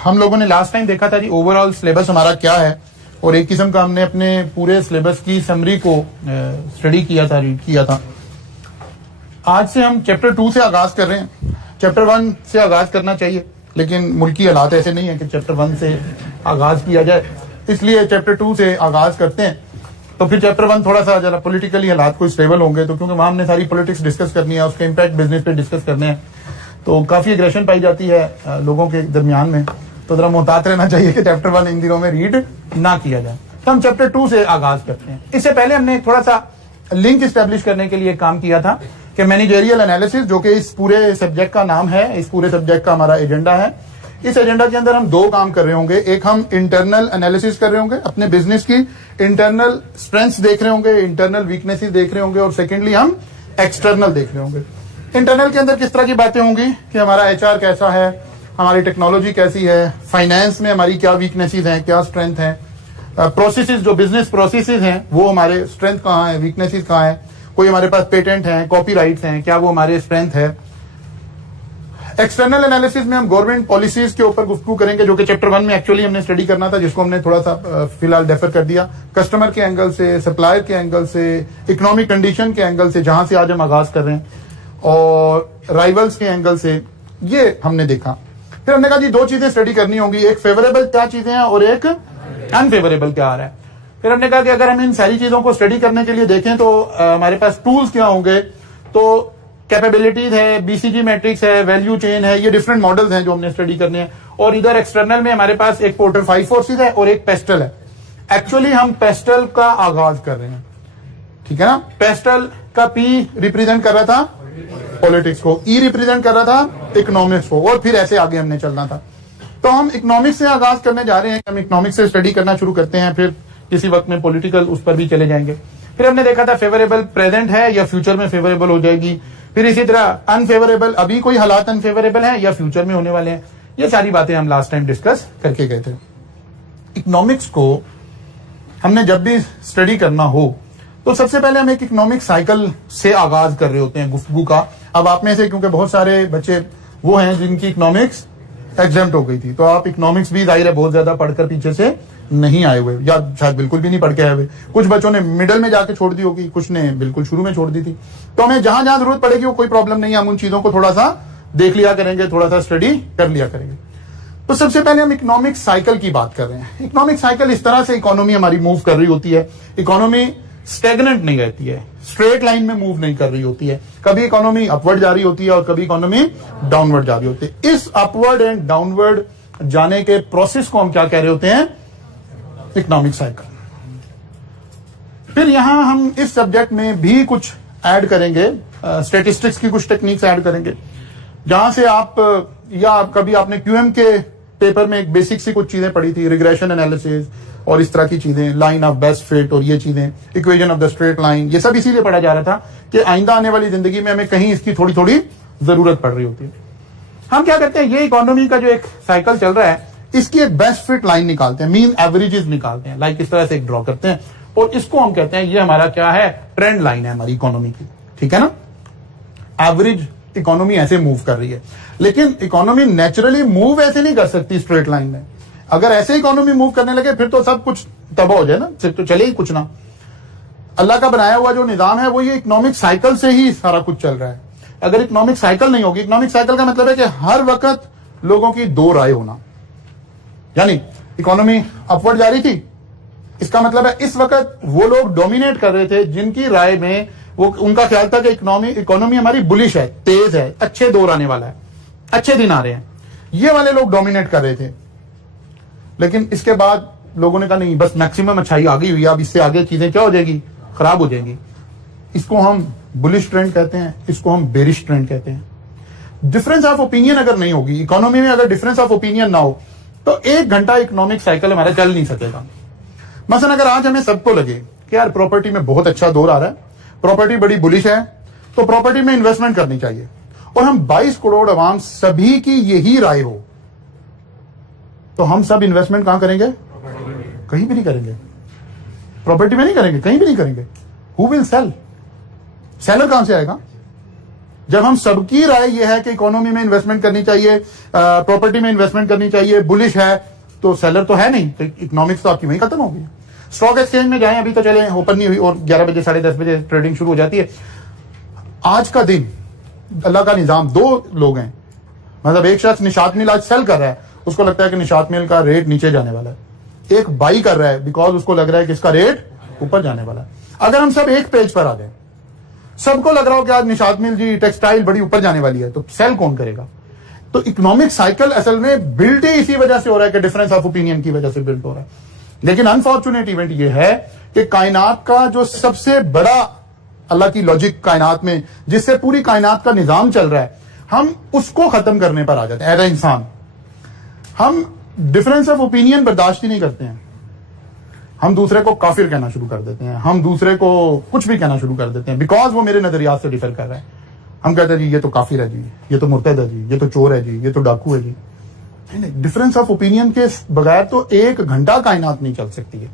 हम लोगों ने लास्ट टाइम देखा था जी ओवरऑल सिलेबस हमारा क्या है, और एक किस्म का हमने अपने पूरे सिलेबस की समरी को स्टडी किया था, रीड किया था। आज से हम चैप्टर 2 से आगाज कर रहे हैं। चैप्टर 1 से आगाज करना चाहिए, लेकिन मुल्की हालात ऐसे नहीं है कि चैप्टर 1 से आगाज किया जाए, इसलिए चैप्टर 2 से आगाज करते हैं। तो फिर चैप्टर 1 थोड़ा सा जरा पॉलिटिकली हालात कोई स्टेबल होंगे, तो क्योंकि वहां हमने सारी पॉलिटिक्स डिस्कस करनी है, उसके इम्पैक्ट बिजनेस पे डिस्कस करने हैं, तो काफी एग्रेशन पाई जाती है लोगों के दरमियान में, तो जरा मोहतात रहना चाहिए कि चैप्टर 1 इन दिनों में रीड ना किया जाए। तो हम चैप्टर 2 से आगाज करते हैं। इससे पहले हमने थोड़ा सा लिंक स्टैब्लिश करने के लिए काम किया था कि मैनेजरियल एनालिसिस, जो कि इस पूरे सब्जेक्ट का नाम है, इस पूरे सब्जेक्ट का हमारा एजेंडा है। इस एजेंडा के अंदर हम 2 काम कर रहे होंगे। एक, हम इंटरनल एनालिसिस कर रहे होंगे, अपने बिजनेस की इंटरनल स्ट्रेंथ्स देख रहे होंगे, इंटरनल वीकनेसेस देख रहे होंगे, और सेकेंडली हम एक्सटर्नल देख रहे होंगे। इंटरनल के अंदर किस तरह की बातें होंगी कि हमारा एचआर कैसा है, हमारी टेक्नोलॉजी कैसी है, फाइनेंस में हमारी क्या वीकनेसेस हैं, क्या स्ट्रेंथ है, प्रोसेसेस जो बिजनेस प्रोसेसेस हैं वो हमारे स्ट्रेंथ कहाँ है, वीकनेसेस कहाँ है, कोई हमारे पास पेटेंट है, कॉपीराइट्स हैं, क्या वो हमारे स्ट्रेंथ है। एक्सटर्नल एनालिसिस में हम गवर्नमेंट पॉलिसीज के ऊपर गुफ्तगू करेंगे, जो कि चैप्टर 1 में एक्चुअली हमने स्टडी करना था, जिसको हमने थोड़ा सा फिलहाल डेफर कर दिया। कस्टमर के एंगल से, सप्लायर के एंगल से, इकोनॉमिक कंडीशन के एंगल से, जहां से आज हम आगाज कर रहे हैं, और राइवल्स के एंगल से, ये हमने देखा। फिर हमने कहा जी 2 चीजें स्टडी करनी होंगी, एक फेवरेबल क्या चीजें हैं और एक अनफेवरेबल क्या आ रहा है। फिर हमने कहा कि अगर हम इन सारी चीजों को स्टडी करने के लिए देखें तो हमारे पास टूल्स क्या होंगे, तो कैपेबिलिटीज है, बीसीजी मैट्रिक्स है, वैल्यू चेन है, ये डिफरेंट मॉडल्स हैं जो हमने स्टडी करने हैं। और इधर एक्सटर्नल में हमारे पास एक पोर्टर 5 फोर्सेज है और एक पेस्टल है। एक्चुअली हम पेस्टल का आगाज कर रहे हैं, ठीक है ना। पेस्टल का पी रिप्रेजेंट कर रहा था पॉलिटिक्स को, ई रिप्रेजेंट कर रहा था इकोनॉमिक्स को, और फिर ऐसे आगे हमने चलना था। तो हम इकोनॉमिक्स से आगाज करने जा रहे हैं। हम इकोनॉमिक्स से स्टडी करना शुरू करते हैं, फिर किसी वक्त में पॉलिटिकल उस पर भी चले जाएंगे। फिर हमने देखा था फेवरेबल प्रेजेंट है या फ्यूचर में फेवरेबल हो जाएगी। फिर इसी तरह अनफेवरेबल, अभी कोई हालात अनफेवरेबल है या फ्यूचर में होने वाले हैं। ये सारी बातें हम लास्ट टाइम डिस्कस करके गए थे। इकोनॉमिक्स को हमने जब भी स्टडी करना हो तो सबसे पहले हम एक इकोनॉमिक साइकिल से आगाज कर रहे होते हैं गुफ्तगू का। अब आप में से क्योंकि बहुत सारे बच्चे वो हैं जिनकी इकोनॉमिक्स एग्जाम्प्ट हो गई थी, तो आप इकोनॉमिक्स भी जाहिर है बहुत ज्यादा पढ़कर पीछे से नहीं आए हुए, या शायद बिल्कुल भी नहीं पढ़ के आए हुए। कुछ बच्चों ने मिडल में जाके छोड़ दी होगी, कुछ ने बिल्कुल शुरू में छोड़ दी थी। तो हमें जहां जहां जरूरत पड़ेगी वो कोई प्रॉब्लम नहीं है, हम उन चीजों को थोड़ा सा देख लिया करेंगे, थोड़ा सा स्टडी कर लिया करेंगे। तो सबसे पहले हम इकोनॉमिक साइकिल की बात कर रहे हैं। इकोनॉमिक साइकिल, इस तरह से इकोनॉमी हमारी मूव कर रही होती है। इकोनॉमी स्टेगनेंट नहीं रहती है, स्ट्रेट लाइन में मूव नहीं कर रही होती है। कभी इकोनॉमी अपवर्ड जा रही होती है और कभी इकोनॉमी डाउनवर्ड जा रही होती है। इस अपवर्ड एंड डाउनवर्ड जाने के प्रोसेस को हम क्या कह रहे होते हैं, इकोनॉमिक साइकिल। फिर यहां हम इस सब्जेक्ट में भी कुछ ऐड करेंगे, स्टैटिस्टिक्स की कुछ टेक्निक्स ऐड करेंगे, जहां से आप, या कभी आपने क्यूएम के पेपर में एक बेसिक सी कुछ चीजें पढ़ी थी, रिग्रेशन एनालिसिस और इस तरह की चीजें, लाइन ऑफ बेस्ट फिट और ये चीजें, equation of the straight line, ये सब इसीलिए पढ़ा जा रहा था कि आइंदा आने वाली जिंदगी में हमें कहीं इसकी थोड़ी थोड़ी जरूरत पड़ रही होती है। हम क्या करते हैं, ये इकोनॉमी का जो एक साइकिल चल रहा है, इसकी एक बेस्ट फिट लाइन निकालते हैं, मीन एवरेजेस निकालते हैं, लाइक इस तरह से एक ड्रॉ करते हैं, और इसको हम कहते हैं ये हमारा क्या है, ट्रेंड लाइन है हमारी इकोनॉमी की, ठीक है ना। एवरेज इकोनॉमी ऐसे मूव कर रही है, लेकिन इकोनॉमी नेचुरली मूव ऐसे नहीं कर सकती स्ट्रेट लाइन में। अगर ऐसे इकोनॉमी मूव करने लगे फिर तो सब कुछ तबाह हो जाए ना, फिर तो चले ही कुछ ना। अल्लाह का बनाया हुआ जो निजाम है वो ये इकोनॉमिक साइकिल से ही सारा कुछ चल रहा है। अगर इकोनॉमिक साइकिल नहीं होगी, इकोनॉमिक साइकिल का मतलब है कि हर वक्त लोगों की 2 राय होना, यानी इकोनॉमी अपवर्ड जा रही थी, इसका मतलब है इस वक्त वो लोग डोमिनेट कर रहे थे जिनकी राय में वो, उनका ख्याल था कि इकोनॉमी हमारी बुलिश है, तेज है, अच्छे दौर आने वाला है, अच्छे दिन आ रहे हैं, ये वाले लोग डोमिनेट कर रहे थे। लेकिन इसके बाद लोगों ने कहा नहीं, बस मैक्सिमम अच्छाई आ गई हुई है, अब इससे आगे चीजें क्या हो जाएगी, खराब हो जाएंगी। इसको हम बुलिश ट्रेंड कहते हैं, इसको हम बेरिश ट्रेंड कहते हैं। डिफरेंस ऑफ ओपिनियन अगर नहीं होगी इकोनॉमी में, अगर डिफरेंस ऑफ ओपिनियन ना हो तो 1 घंटा इकोनॉमिक साइकिल हमारा चल नहीं सकेगा। मसलन अगर आज हमें सबको लगे कि यार प्रॉपर्टी में बहुत अच्छा दौर आ रहा है, प्रॉपर्टी बड़ी बुलिश है, तो प्रॉपर्टी में इन्वेस्टमेंट करनी चाहिए, और हम 22 करोड़ अवाम सभी की यही राय हो, तो हम सब इन्वेस्टमेंट कहां करेंगे, कहीं भी नहीं करेंगे, प्रॉपर्टी में नहीं करेंगे, कहीं भी नहीं करेंगे। हु विल सेल, सेलर कहां से आएगा, जब हम सबकी राय यह है कि इकोनॉमी में इन्वेस्टमेंट करनी चाहिए, प्रॉपर्टी में इन्वेस्टमेंट करनी चाहिए, बुलिश है, तो सेलर तो है नहीं, तो इकोनॉमिक्स तो आपकी वहीं खत्म होगी। स्टॉक एक्सचेंज में जाएं, अभी तो चले ओपन नहीं हुई और 11 बजे 10:30 बजे ट्रेडिंग शुरू हो जाती है। आज का दिन अल्लाह का निजाम, दो लोग हैं, मतलब एक शख्स निशात मिल आज सेल कर रहा है, उसको लगता है कि निशात मिल का रेट नीचे जाने वाला है, एक बाई कर रहा है बिकॉज उसको लग रहा है कि इसका रेट ऊपर जाने वाला है। अगर हम सब एक पेज पर आ जाए, सबको लग रहा हो कि आज निशात मिल जी टेक्सटाइल बड़ी ऊपर जाने वाली है, तो सेल कौन करेगा? तो इकोनॉमिक साइकिल असल में बिल्ड ही इसी वजह से हो रहा है कि डिफरेंस ऑफ ओपिनियन की वजह से बिल्ड हो रहा है। लेकिन अनफॉर्चुनेट इवेंट यह है कि कायनात का जो सबसे बड़ा अल्लाह की लॉजिक कायनात में, जिससे पूरी कायनात का निजाम चल रहा है, हम उसको खत्म करने पर आ जाते हैं। एज ए इंसान हम डिफरेंस ऑफ ओपिनियन बर्दाश्त ही नहीं करते हैं। हम दूसरे को काफिर कहना शुरू कर देते हैं, हम दूसरे को कुछ भी कहना शुरू कर देते हैं बिकॉज वो मेरे नजरियात से डिफर कर रहा है। हम कहते हैं जी ये तो काफिर है जी, ये तो मुर्तद है जी, ये तो चोर है जी, ये तो डाकू है जी। डिफरेंस ऑफ ओपिनियन के बगैर तो 1 घंटा कायनात नहीं चल सकती है।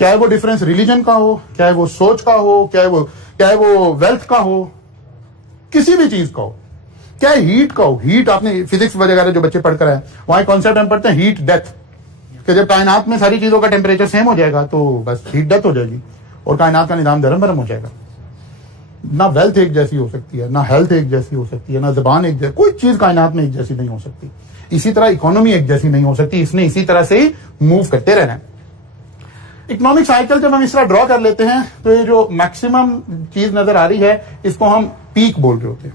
चाहे वो डिफरेंस रिलीजन का हो, चाहे वो सोच का हो, चाहे वो वेल्थ का हो, किसी भी चीज का हो, चाहे हीट का हो। हीट आपने फिजिक्स वगैरह जो बच्चे पढ़कर आए, वहां कॉन्सेप्ट हम पढ़ते हैं हीट डेथ, कि जब कायनात में सारी चीजों का टेम्परेचर सेम हो जाएगा तो बस हीट डेथ हो जाएगी और कायनात का निजाम धर्म भरम हो जाएगा। ना वेल्थ एक जैसी हो सकती है, ना हेल्थ एक जैसी हो सकती है, ना जबान एक जैसी, कोई चीज कायनात में एक जैसी नहीं हो सकती। इसी तरह इकोनॉमी एक जैसी नहीं हो सकती, इसने इसी तरह से ही मूव करते रहना है। इकोनॉमिक साइकिल जब हम इस तरह ड्रॉ कर लेते हैं तो ये जो मैक्सिमम चीज नजर आ रही है इसको हम पीक बोल रहे होते हैं।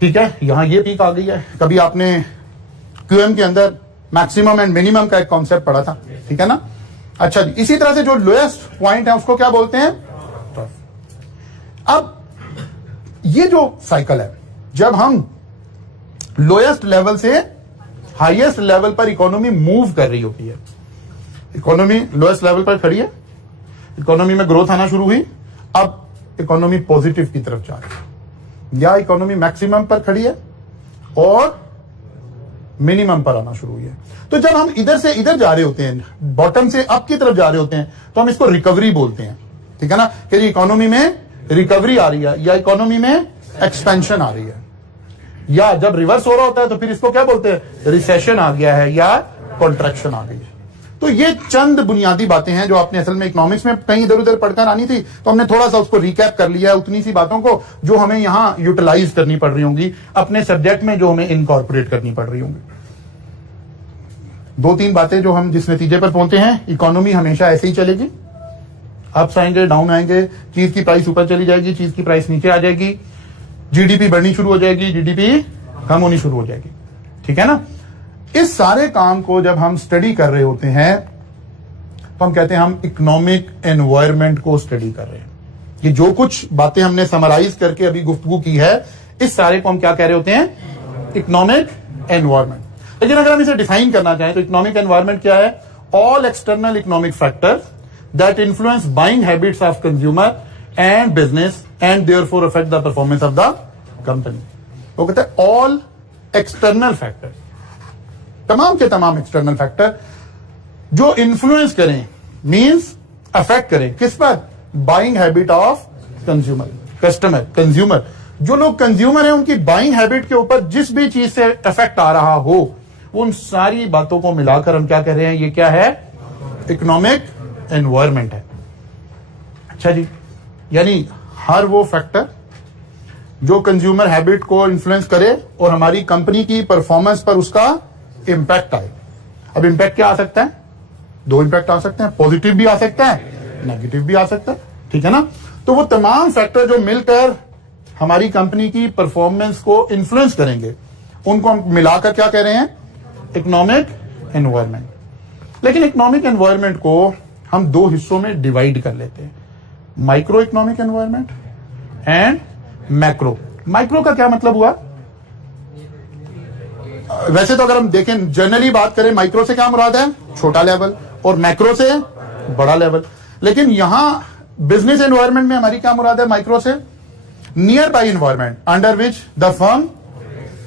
ठीक है, यहां ये पीक आ गई है। कभी आपने क्यूएम के अंदर मैक्सिमम एंड मिनिमम का एक कॉन्सेप्ट पढ़ा था, ठीक है ना? अच्छा जी, इसी तरह से जो लोएस्ट पॉइंट है उसको क्या बोलते हैं? अब ये जो साइकिल है, जब हम लोएस्ट लेवल से हाईएस्ट लेवल पर इकोनॉमी मूव कर रही होती है, इकोनॉमी लोएस्ट लेवल पर खड़ी है, इकोनॉमी में ग्रोथ आना शुरू हुई, अब इकोनॉमी पॉजिटिव की तरफ जा रही है, या इकोनॉमी मैक्सिमम पर खड़ी है और मिनिमम पर आना शुरू हुई है। तो जब हम इधर से इधर जा रहे होते हैं, बॉटम से अप की तरफ जा रहे होते हैं, तो हम इसको रिकवरी बोलते हैं, ठीक है ना? कि इकोनॉमी में रिकवरी आ रही है या इकोनॉमी में एक्सपेंशन आ रही है। या जब रिवर्स हो रहा होता है तो फिर इसको क्या बोलते हैं? रिसेशन आ गया है या कॉन्ट्रैक्शन आ गई है। तो ये चंद बुनियादी बातें हैं जो आपने असल में इकोनॉमिक्स में कहीं इधर उधर पढ़कर आनी थी, तो हमने थोड़ा सा उसको रिकैप कर लिया है, उतनी सी बातों को जो हमें यहां यूटिलाइज करनी पड़ रही होंगी अपने सब्जेक्ट में, जो हमें इनकॉर्पोरेट करनी पड़ रही होंगी। 2-3 बातें जो हम जिस नतीजे पर पहुंचे हैं, इकोनॉमी हमेशा ऐसे ही चलेगी, अप्स आएंगे डाउन आएंगे, चीज की प्राइस ऊपर चली जाएगी, चीज की प्राइस नीचे आ जाएगी, जीडीपी बढ़नी शुरू हो जाएगी, जीडीपी कम होनी शुरू हो जाएगी, ठीक है ना? इस सारे काम को जब हम स्टडी कर रहे होते हैं तो हम कहते हैं हम इकोनॉमिक एनवायरनमेंट को स्टडी कर रहे हैं। ये जो कुछ बातें हमने समराइज करके अभी गुफ्तगू की है, इस सारे को हम क्या कह रहे होते हैं? Economic environment. लेकिन अगर हम इसे डिफाइन करना चाहें तो इकोनॉमिक एनवायरनमेंट क्या है? All external economic factors that influence buying habits of consumer and business and therefore affect the performance of the company. वो कहते हैं ऑल एक्सटर्नल फैक्टर्स, तमाम के तमाम एक्सटर्नल फैक्टर जो इन्फ्लुएंस करें, मींस अफेक्ट करें, किस पर? Buying habit of consumer, customer, consumer. जो लोग कंज्यूमर हैं उनकी बाइंग हैबिट के ऊपर जिस भी चीज से इफेक्ट आ रहा हो, उन सारी बातों को मिलाकर हम क्या कह रहे हैं? ये क्या है? इकोनॉमिक एनवायरनमेंट है। अच्छा जी, यानी हर वो फैक्टर जो कंज्यूमर हैबिट को इन्फ्लुएंस करे और हमारी कंपनी की परफॉर्मेंस पर उसका इंपैक्ट आए। अब इंपैक्ट क्या आ सकता है? 2 इंपैक्ट आ सकते हैं, पॉजिटिव भी आ सकता है, नेगेटिव भी आ सकता है, ठीक है ना? तो वो तमाम फैक्टर जो मिलकर हमारी कंपनी की परफॉर्मेंस को इन्फ्लुएंस करेंगे, उनको हम मिलाकर क्या कह रहे हैं? Economic environment. लेकिन इकोनॉमिक एनवायरनमेंट को हम 2 हिस्सों में डिवाइड कर लेते हैं, micro economic environment and macro. Micro का क्या मतलब हुआ? वैसे तो अगर हम देखें, जनरली बात करें, माइक्रो से क्या मुराद है? छोटा लेवल, और मैक्रो से बड़ा लेवल। लेकिन यहां बिजनेस एनवायरनमेंट में हमारी क्या मुराद है? माइक्रो से near by environment under which the firm,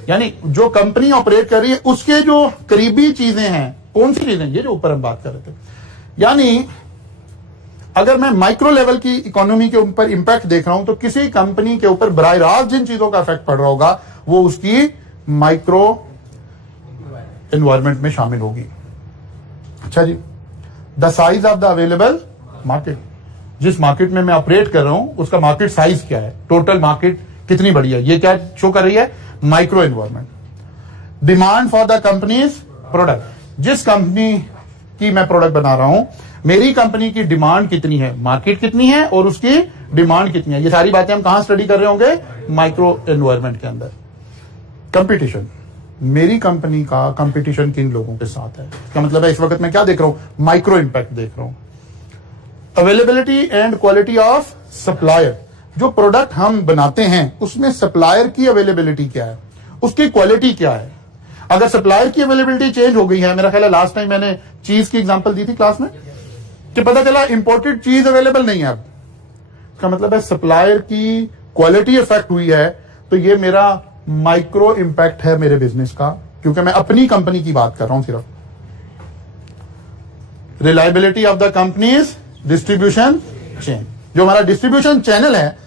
यानी जो कंपनी ऑपरेट कर रही है उसके जो करीबी चीजें हैं। कौन सी चीजें? ये जो ऊपर हम बात कर रहे थे। यानी अगर मैं माइक्रो लेवल की इकोनॉमी के ऊपर इंपैक्ट देख रहा हूं तो किसी कंपनी के ऊपर बराह रास्त जिन चीजों का इफेक्ट पड़ रहा होगा वो उसकी माइक्रो एनवायरमेंट में शामिल होगी। अच्छा जी, the size of the available market, जिस मार्केट में मैं ऑपरेट कर रहा हूं उसका मार्केट साइज क्या है, टोटल मार्केट कितनी बड़ी है, ये क्या शो कर रही है, micro environment. Demand for the companies product, जिस कंपनी की मैं प्रोडक्ट बना रहा हूं मेरी कंपनी की डिमांड कितनी है, मार्केट कितनी है और उसकी डिमांड कितनी है, ये सारी बातें हम कहां स्टडी कर रहे होंगे, माइक्रो एनवायरमेंट के अंदर। कंपटीशन, मेरी कंपनी का कंपटीशन किन लोगों के साथ है, इसका मतलब है इस वक्त मैं क्या देख रहा हूं, माइक्रो इंपैक्ट देख रहा हूं। Availability and quality of supplier, जो प्रोडक्ट हम बनाते हैं उसमें सप्लायर की अवेलेबिलिटी क्या है, उसकी क्वालिटी क्या है। अगर सप्लायर की अवेलेबिलिटी चेंज हो गई है, मेरा ख्याल है लास्ट टाइम मैंने चीज की एग्जांपल दी थी क्लास में कि पता चला इंपोर्टेड चीज अवेलेबल नहीं है अब, इसका मतलब है सप्लायर की क्वालिटी इफेक्ट हुई है, तो ये मेरा माइक्रो इंपैक्ट है मेरे बिजनेस का, क्योंकि मैं अपनी कंपनी की बात कर रहा हूं सिर्फ। Reliability of the companies distribution chain, जो हमारा डिस्ट्रीब्यूशन चैनल है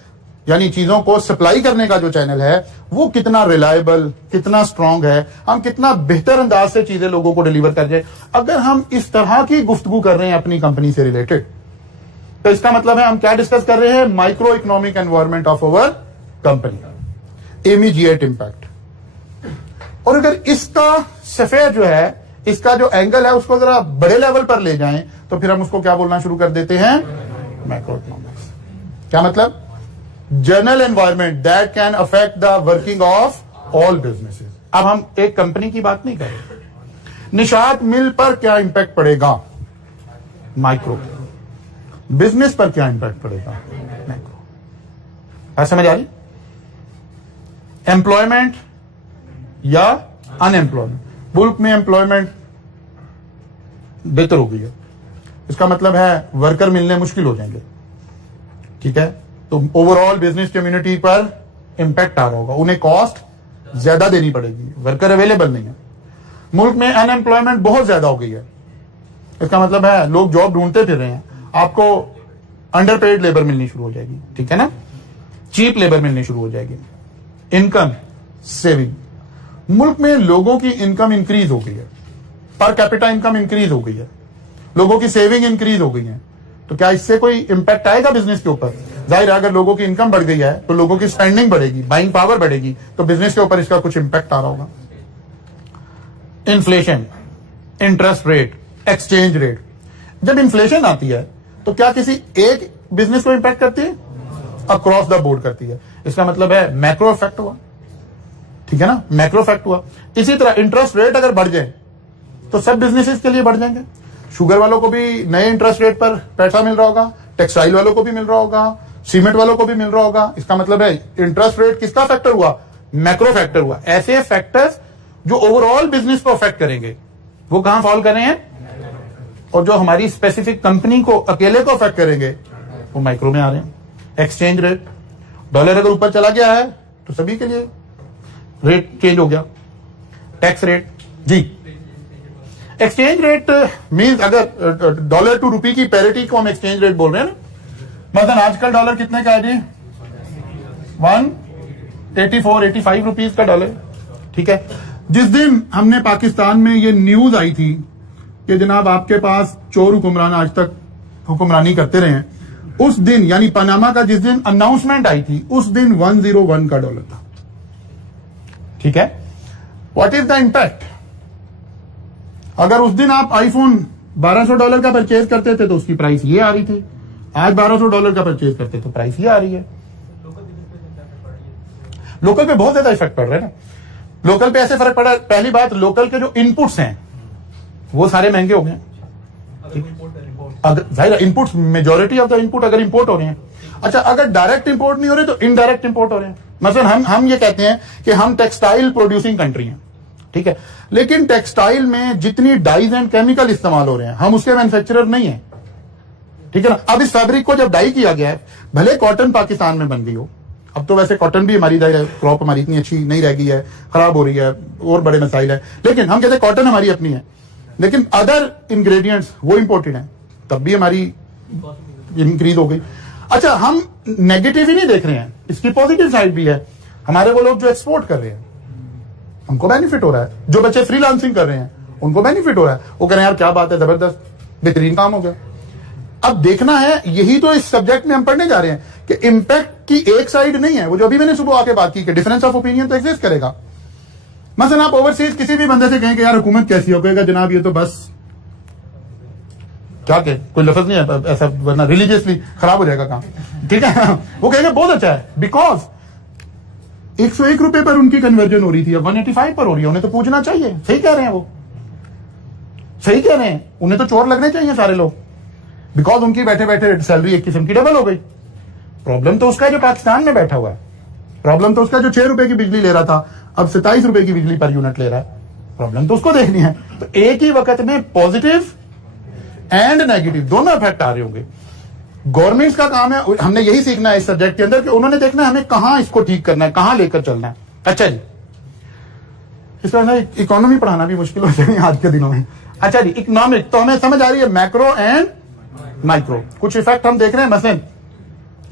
यानी चीजों को सप्लाई करने का जो चैनल है वो कितना रिलायबल, कितना स्ट्रांग है, हम कितना बेहतर अंदाज से चीजें लोगों को डिलीवर कर जाए। अगर हम इस तरह की गुफ्तगू कर रहे हैं अपनी कंपनी से रिलेटेड तो इसका मतलब है हम क्या डिस्कस कर रहे हैं, micro economic environment of our company, immediate impact. और अगर इसका सफेद जो है, इसका जो एंगल है उसको जरा बड़े लेवल पर ले जाएं तो फिर हम उसको क्या बोलना शुरू कर देते हैं, मैक्रो इकोनॉमिक्स। क्या मतलब, general environment that can affect the working of all businesses. अब हम एक कंपनी की बात नहीं कर रहे, निशात मिल पर क्या इंपैक्ट पड़ेगा, माइक्रो। बिजनेस पर क्या इंपैक्ट पड़ेगा, मैक्रो। समझ आ रही, एम्प्लॉयमेंट या अनएम्प्लॉयमेंट, मुल्क में एम्प्लॉयमेंट बेहतर हो गई है, इसका मतलब है वर्कर मिलने मुश्किल हो जाएंगे, ठीक है, तो ओवरऑल बिजनेस कम्युनिटी पर इंपैक्ट आ रहा होगा, उन्हें कॉस्ट ज्यादा देनी पड़ेगी, वर्कर अवेलेबल नहीं है। मुल्क में अनएम्प्लॉयमेंट बहुत ज्यादा हो गई है, इसका मतलब है लोग जॉब ढूंढते फिर रहे हैं, आपको अंडरपेड लेबर मिलनी शुरू हो जाएगी, ठीक है ना, चीप लेबर मिलनी शुरू हो जाएगी। इनकम सेविंग, मुल्क में लोगों की इनकम इंक्रीज हो गई है, पर कैपिटा इनकम इंक्रीज हो गई है, लोगों की सेविंग इंक्रीज हो गई है, तो क्या इससे कोई इंपैक्ट आएगा बिजनेस के ऊपर? जाहिर है अगर लोगों की इनकम बढ़ गई है तो लोगों की स्पेंडिंग बढ़ेगी, बाइंग पावर बढ़ेगी, तो बिजनेस के ऊपर इसका कुछ इंपैक्ट आ रहा होगा। Inflation, interest rate, exchange rate, जब इन्फ्लेशन आती है तो क्या किसी एक बिजनेस को इंपैक्ट करती है? अक्रॉस द बोर्ड करती है, इसका मतलब है मैक्रो इफेक्ट हुआ, ठीक है ना, मैक्रो इफेक्ट हुआ। इसी तरह इंटरेस्ट रेट अगर बढ़ जाए तो सब बिजनेसेस के लिए बढ़ जाएंगे, शुगर वालों को भी नए इंटरेस्ट रेट पर पैसा मिल रहा होगा, टेक्सटाइल वालों को भी मिल रहा होगा, सीमेंट वालों को भी मिल रहा होगा, इसका मतलब है इंटरेस्ट रेट किसका फैक्टर हुआ, मैक्रो फैक्टर हुआ। ऐसे फैक्टर्स जो ओवरऑल बिजनेस को अफेक्ट करेंगे वो कहां फॉल कर रहे हैं, और जो हमारी स्पेसिफिक कंपनी को अकेले को अफेक्ट करेंगे वो माइक्रो में आ रहे हैं। एक्सचेंज रेट, डॉलर अगर ऊपर चला गया है तो सभी के लिए रेट चेंज हो गया। टैक्स रेट, जी एक्सचेंज रेट मींस अगर डॉलर टू रुपी की पैरिटी को हम एक्सचेंज रेट बोल रहे हैं ना, मतलब आजकल डॉलर कितने का है जी, 184-85 रुपीज का डॉलर, ठीक है। जिस दिन हमने पाकिस्तान में ये न्यूज आई थी कि जनाब आपके पास चोर हुक्मरान आज तक हुक्मरानी करते रहे हैं, उस दिन यानी पनामा का जिस दिन अनाउंसमेंट आई थी उस दिन 101 का डॉलर था, ठीक है। व्हाट इज द इंपैक्ट, अगर उस दिन आप आईफोन $1200 का परचेज करते थे तो उसकी प्राइस ये आ रही थी, आज $1200 का परचेज करते तो प्राइस ये आ रही है। लोकल पे बहुत ज्यादा इफेक्ट पड़ रहा है ना, लोकल पे ऐसे फर्क पड़ा, पहली बात लोकल के जो इनपुट्स हैं वो सारे महंगे हो गए, जाहिर inputs, majority of the input अगर इंपोर्ट हो रहे हैं। अच्छा, अगर डायरेक्ट इंपोर्ट नहीं हो रहे तो इनडायरेक्ट इंपोर्ट हो रहे हैं। मतलब हम ये कहते हैं कि हम टेक्सटाइल प्रोड्यूसिंग कंट्री हैं, ठीक है, लेकिन टेक्सटाइल में जितनी डाइज एंड केमिकल इस्तेमाल हो रहे हैं हम उसके मैन्युफैक्चरर नहीं है, ठीक है ना। अब इस फैब्रिक को जब डाई किया गया है, भले कॉटन पाकिस्तान में बन गई हो, अब तो वैसे कॉटन भी हमारी क्रॉप हमारी इतनी अच्छी नहीं रह गई है, खराब हो रही है और बड़े मसाइल है, लेकिन हम कहते हैं कॉटन हमारी अपनी है, लेकिन अदर इंग्रेडिएंट्स वो इंपोर्टेड हैं, तब भी हमारी इंक्रीज हो गई। अच्छा, हम नेगेटिव ही नहीं देख रहे हैं, इसकी पॉजिटिव साइड भी है। हमारे वो लोग जो एक्सपोर्ट कर रहे हैं उनको बेनिफिट हो रहा है, जो बच्चे फ्रीलांसिंग कर रहे हैं उनको बेनिफिट हो रहा है। वो कह रहे हैं यार क्या बात है, जबरदस्त बेहतरीन काम हो गया। अब देखना है, यही तो इस सब्जेक्ट में हम पढ़ने जा रहे हैं कि इंपैक्ट की एक साइड नहीं है। वो जो अभी मैंने सुबह आके बात की कि डिफरेंस ऑफ ओपिनियन तो एग्जिस्ट करेगा। मसलन आप ओवरसीज किसी भी बंदे से कहें कि यार हुकूमत कैसी हो, कहेगा जनाब ये तो बस क्या कहे, कोई लफ्ज नहीं है ऐसा, वरना रिलीजियसली खराब हो जाएगा काम, ठीक है। वो कहेंगे बहुत अच्छा है, बिकॉज 101 रुपए पर उनकी कन्वर्जन हो रही थी, अब 185 पर हो रही है। उन्हें तो पूछना चाहिए, सही कह रहे हैं, वो सही कह रहे हैं, उन्हें तो चोर लगने चाहिए सारे लोग, बिकॉज उनकी बैठे बैठे सैलरी एक किस्म की डबल हो गई। प्रॉब्लम तो उसका है जो पाकिस्तान में बैठा हुआ है, प्रॉब्लम तो उसका जो 6 रुपए की बिजली ले रहा था अब 27 रुपए की बिजली पर यूनिट ले रहा है। प्रॉब्लम तो उसको देखनी है। तो एक ही वक्त में पॉजिटिव एंड नेगेटिव दोनों इफेक्ट आ रहे होंगे। गवर्नमेंट्स का काम है, हमने यही सीखना है इस सब्जेक्ट के अंदर कि उन्होंने देखना है हमें कहां इसको ठीक करना है, कहां लेकर चलना है। अच्छा जी, इस तरह इकोनॉमी पढ़ाना भी मुश्किल हो जाएगी आज के दिनों में। अच्छा जी, इकोनॉमिक तो हमें समझ आ रही है, मैक्रो एंड माइक्रो। कुछ इफेक्ट हम देख रहे हैं। मसलन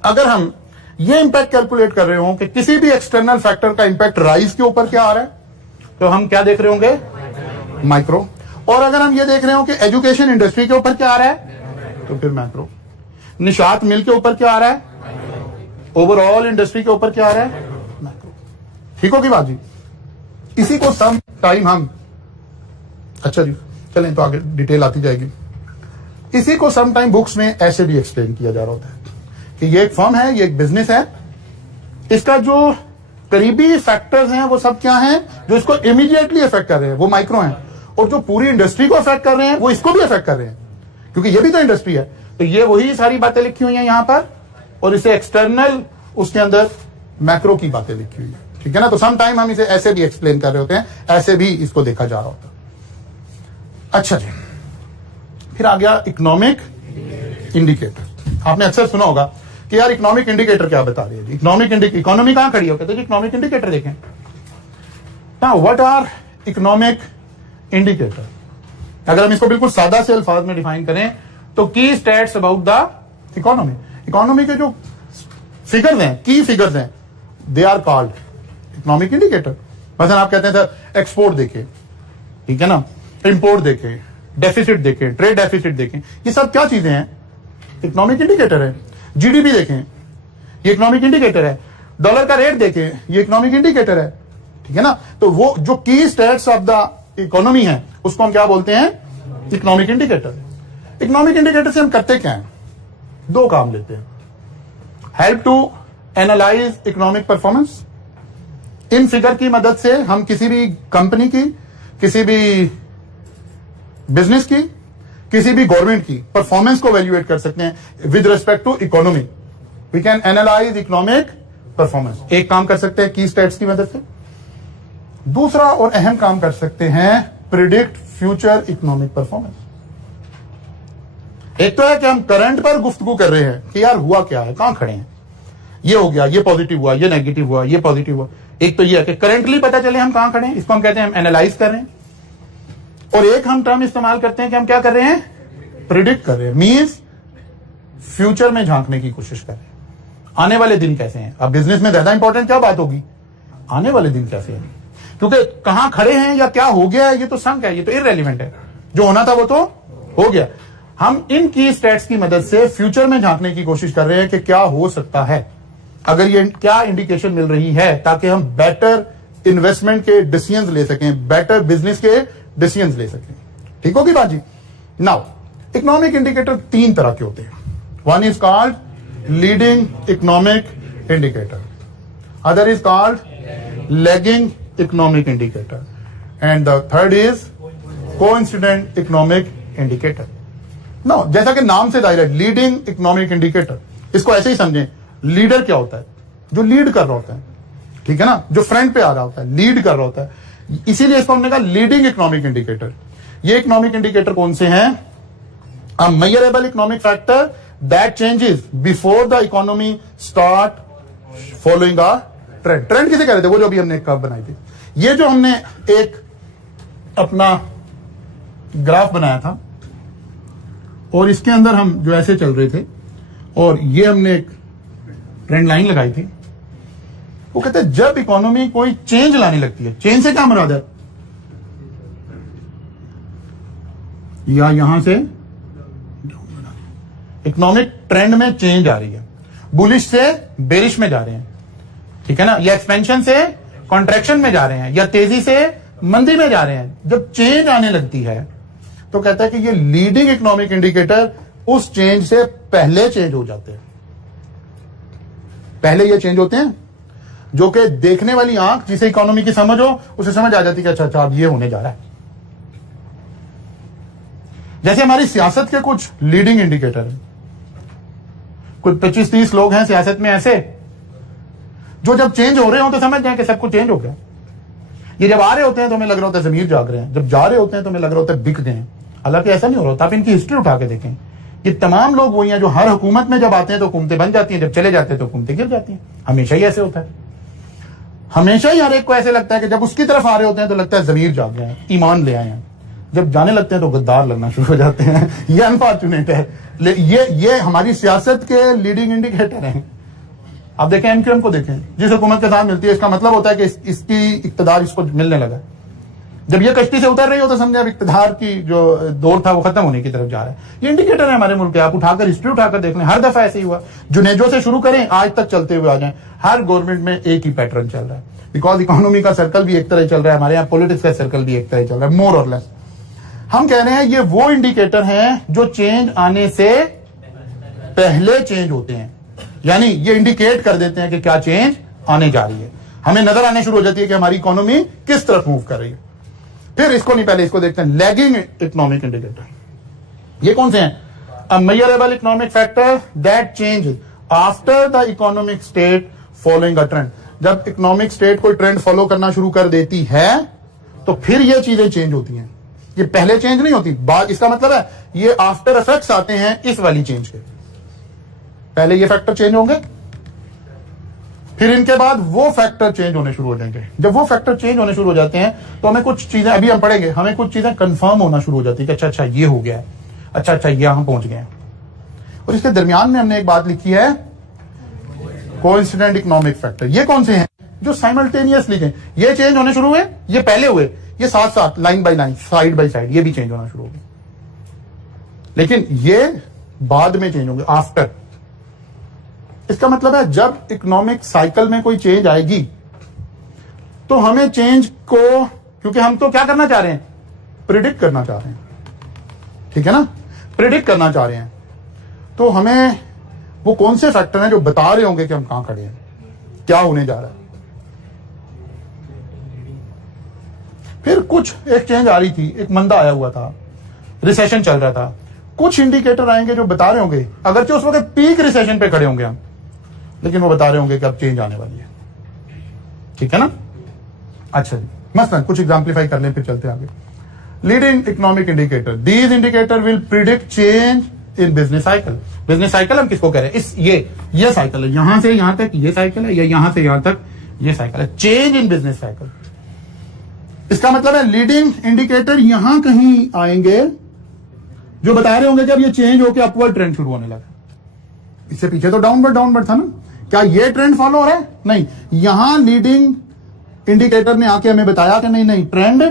अगर हम ये इंपैक्ट कैलकुलेट कर रहे हो कि किसी भी एक्सटर्नल फैक्टर का इंपैक्ट राइस के ऊपर क्या आ रहा है, तो हम क्या देख रहे होंगे, माइक्रो। और अगर हम ये देख रहे हो कि एजुकेशन इंडस्ट्री के ऊपर क्या आ रहा है, तो फिर मैक्रो। निशात मिल के ऊपर क्या आ रहा है, ओवरऑल इंडस्ट्री के ऊपर क्या आ रहा है, मैक्रो। ठीक होगी बात जी। इसी को सम टाइम हम, अच्छा जी चलें तो आगे डिटेल आती जाएगी। इसी को सम टाइम बुक्स में ऐसे भी एक्सप्लेन किया जा रहा होता है कि ये एक फर्म है, ये एक बिजनेस है, इसका जो करीबी फैक्टर्स हैं वो सब क्या हैं, जो इसको इमीडिएटली अफेक्ट कर रहे हैं वो माइक्रो हैं, और जो पूरी इंडस्ट्री को अफेक्ट कर रहे हैं वो इसको भी अफेक्ट कर रहे हैं, क्योंकि ये भी तो इंडस्ट्री है। तो ये वही सारी बातें लिखी हुई हैं यहां पर, और इसे एक्सटर्नल उसके अंदर मैक्रो की बातें लिखी हुई है, ठीक है ना। तो सम टाइम हम इसे ऐसे भी एक्सप्लेन कर रहे होते हैं, ऐसे भी इसको देखा जा रहा होता है। अच्छा जी, फिर आ गया इकोनॉमिक इंडिकेटर। आपने अक्सर सुना होगा कि यार इकोनॉमिक इंडिकेटर क्या बता रही है, इकोनॉमी कहां खड़ी हो, कहते हैं इकोनॉमिक इंडिकेटर देखें। Now what are economic indicator? अगर हम इसको बिल्कुल सादा से अल्फाज में डिफाइन करें तो key stats about the economy. Economy के जो फिगर्स हैं, की फिगर्स हैं, they are called economic indicator. मतलब आप कहते हैं सर एक्सपोर्ट देखें, ठीक है ना, इंपोर्ट देखें, डेफिसिट देखें, ट्रेड डेफिसिट देखें, ये सब क्या चीजें हैं, इकोनॉमिक इंडिकेटर है। जीडीपी देखें, ये इकोनॉमिक इंडिकेटर है। डॉलर का रेट देखें, ये इकोनॉमिक इंडिकेटर है, ठीक है ना। तो वो जो की स्टैट्स ऑफ द इकोनॉमी है उसको हम क्या बोलते हैं, इकोनॉमिक इंडिकेटर। इकोनॉमिक इंडिकेटर से हम करते क्या हैं, दो काम लेते हैं। Help to analyse economic performance. इन फिगर की मदद से हम किसी भी कंपनी की, किसी भी बिजनेस की, किसी भी गवर्नमेंट की परफॉर्मेंस को वैल्यूएट कर सकते हैं with respect to economy. We can analyse economic performance. एक काम कर सकते हैं की स्टैट्स की मदद से। दूसरा और अहम काम कर सकते हैं प्रिडिक्ट फ्यूचर इकोनॉमिक परफॉर्मेंस। एक तो है कि हम करंट पर गुफ्तगू कर रहे हैं कि यार हुआ क्या है, कहां खड़े हैं, ये हो गया, ये पॉजिटिव हुआ, ये नेगेटिव हुआ, ये पॉजिटिव हुआ। एक तो ये है कि करंटली पता चले हम कहां खड़े हैं, इसको हम कहते हैं हम एनालाइज कर रहे हैं। और एक हम टर्म इस्तेमाल करते हैं कि हम क्या कर रहे हैं, प्रिडिक्ट कर रहे हैं, मींस फ्यूचर में झांकने की कोशिश कर रहे हैं। आने वाले दिन कैसे हैं। अब बिजनेस में ज्यादा इंपॉर्टेंट क्या बात होगी, आने वाले दिन कैसे हैं, क्योंकि कहां खड़े हैं या क्या हो गया है ये तो संक है, ये तो इररेलेवेंट है। जो होना था वो तो हो गया। हम इन की स्टैट्स की मदद से फ्यूचर में झांकने की कोशिश कर रहे हैं कि क्या हो सकता है, अगर ये क्या इंडिकेशन मिल रही है, ताकि हम बेटर इन्वेस्टमेंट के डिसीजंस ले सकें, बेटर बिजनेस के डिसीजंस ले सकें। ठीक होगी बात जी। नाउ इकोनॉमिक इंडिकेटर तीन तरह के होते हैं। One is called leading economic indicator, other is called lagging economic indicator, and the third is coincident economic indicator. No, जैसा कि नाम से जाहिर है लीडिंग इकोनॉमिक इंडिकेटर, इसको ऐसे ही समझें, लीडर क्या होता है, जो लीड कर रहा होता है, ठीक है ना, जो फ्रंट पे आ रहा होता है, लीड कर रहा होता है, इसीलिए इसको हमने कहा लीडिंग इकोनॉमिक इंडिकेटर। ये इकोनॉमिक इंडिकेटर कौन से हैं, अ measurable economic factor that changes before the economy start following a trend. Trend किसे कह रहे थे, वो जो अभी हमने एक कर्व बनाई थी। ये जो हमने एक अपना ग्राफ बनाया था और इसके अंदर हम जो ऐसे चल रहे थे, और ये हमने एक ट्रेंड लाइन लगाई थी। वो कहते हैं जब इकोनॉमी कोई चेंज लाने लगती है, चेंज से क्या मुराद है, या यहां से इकोनॉमिक ट्रेंड में चेंज आ रही है, बुलिश से बेरिश में जा रहे हैं, ठीक है ना, या एक्सपेंशन से कॉन्ट्रैक्शन में जा रहे हैं, या तेजी से मंदी में जा रहे हैं, जब चेंज आने लगती है तो कहता है कि ये लीडिंग इकोनॉमिक इंडिकेटर उस चेंज से पहले चेंज हो जाते हैं। पहले ये चेंज होते हैं जो कि देखने वाली आंख जिसे इकोनॉमी की समझ हो उसे समझ आ जाती है कि अच्छा अब ये होने जा रहा है। जैसे हमारी सियासत के कुछ लीडिंग इंडिकेटर हैं, कुछ 25-30 लोग हैं सियासत में ऐसे जो जब चेंज हो रहे हो तो समझ जाए कि सब कुछ चेंज हो गया। ये जब आ रहे होते हैं तो हमें लग रहा होता है जमीर जाग रहे हैं, जब जा रहे होते हैं तो हमें लग रहा होता है बिक गए हैं। हालांकि ऐसा नहीं हो रहा होता। आप इनकी हिस्ट्री उठा के देखें, ये तमाम लोग वही हैं जो हर हुकूमत में जब आते हैं तो हुकूमतें बन जाती हैं, जब चले जाते हैं तो हुकूमतें गिर जाती हैं। हमेशा ही ऐसे होता है। हमेशा ही हर एक को ऐसे लगता है कि जब उसकी तरफ आ रहे होते हैं तो लगता है जमीर जाग गए हैं, ईमान ले आए हैं, जब जाने लगते हैं तो गद्दार लगना शुरू हो जाते हैं। ये अनफॉर्चुनेट है। ये हमारी सियासत के लीडिंग इंडिकेटर हैं। आप देखें एमक्यूएम को देखें, जिस हुकूमत के साथ मिलती है इसका मतलब होता है कि इसकी इक्तदार इसको मिलने लगा। जब ये कश्ती से उतर रही हो तो समझे अब इक्तदार की जो दौर था वो खत्म होने की तरफ जा रहा है। ये इंडिकेटर है हमारे मुल्क के। आप उठाकर हिस्ट्री उठाकर देख लें, हर दफा ऐसे ही हुआ। जुनेजो से शुरू करें आज तक चलते हुए आ जाए, हर गवर्नमेंट में एक ही पैटर्न चल रहा है। बिकॉज इकोनॉमी का सर्कल भी एक तरह चल रहा है, हमारे यहाँ पॉलिटिक्स का सर्कल भी एक तरह चल रहा है, मोर और लेस। हम कह रहे हैं ये वो इंडिकेटर हैं जो चेंज आने से पहले चेंज होते हैं, यानी ये इंडिकेट कर देते हैं कि क्या चेंज आने जा रही है। हमें नजर आने शुरू हो जाती है कि हमारी इकोनॉमी किस तरफ मूव कर रही है। फिर इसको नहीं, पहले इसको देखते हैं लैगिंग इकोनॉमिक इंडिकेटर। ये कौन से हैं? अ measurable economic factor that change after the economic state following a trend. जब इकोनॉमिक स्टेट कोई ट्रेंड फॉलो करना शुरू कर देती है तो फिर ये चीजें चेंज होती हैं। ये पहले चेंज नहीं होती, बाद। इसका मतलब है ये आफ्टर इफेक्ट्स आते हैं इस वाली चेंज के। पहले ये फैक्टर चेंज होंगे, फिर इनके बाद वो फैक्टर चेंज होने शुरू हो जाएंगे। जब वो फैक्टर चेंज होने शुरू हो जाते हैं तो हमें कुछ चीजें, अभी हम पढ़ेंगे, हमें कुछ चीजें कंफर्म होना शुरू हो जाती है कि अच्छा ये हो गया है, अच्छा ये हम पहुंच गए हैं। और इसके दरमियान में हमने एक बात लिखी है, कोइंसिडेंट इकोनॉमिक फैक्टर। ये कौन से हैं? जो साइमल्टेनियसली ये चेंज होने शुरू हुए, ये पहले हुए, ये साथ साथ line by line, side by side, ये भी चेंज होना शुरू हो गए। लेकिन ये बाद में चेंज होंगे, आफ्टर। इसका मतलब है जब इकोनॉमिक साइकिल में कोई चेंज आएगी तो हमें चेंज को, क्योंकि हम तो क्या करना चाह रहे हैं, प्रिडिक्ट करना चाह रहे हैं, ठीक है ना, प्रिडिक्ट करना चाह रहे हैं, तो हमें वो कौन से फैक्टर हैं जो बता रहे होंगे कि हम कहां खड़े हैं, क्या होने जा रहा है। फिर कुछ एक चेंज आ रही थी, एक मंदा आया हुआ था, रिसेशन चल रहा था, कुछ इंडिकेटर आएंगे जो बता रहे होंगे, अगरचे उस वक्त पीक रिसेशन पे खड़े होंगे हम, लेकिन वो बता रहे होंगे कि अब चेंज आने वाली है, ठीक है ना। अच्छा जी, मसलन कुछ एग्जाम्पलीफाई कर लें फिर चलते आगे। Leading economic indicator, these indicator will predict change in business cycle. Business cycle हम किसको कह रहे हैं? इस ये साइकिल है, यहां से यहां तक ये साइकिल है, या यहां से यहां तक ये साइकिल है, चेंज इन बिजनेस साइकिल। इसका मतलब है लीडिंग इंडिकेटर यहां कहीं आएंगे जो बता रहे होंगे कि अब ये चेंज होकर अपवर्ड ट्रेंड शुरू होने लगा। इससे पीछे तो डाउनवर्ड था ना। क्या ये ट्रेंड फॉलो हो रहा है? नहीं, यहां लीडिंग इंडिकेटर ने आके हमें बताया कि नहीं ट्रेंड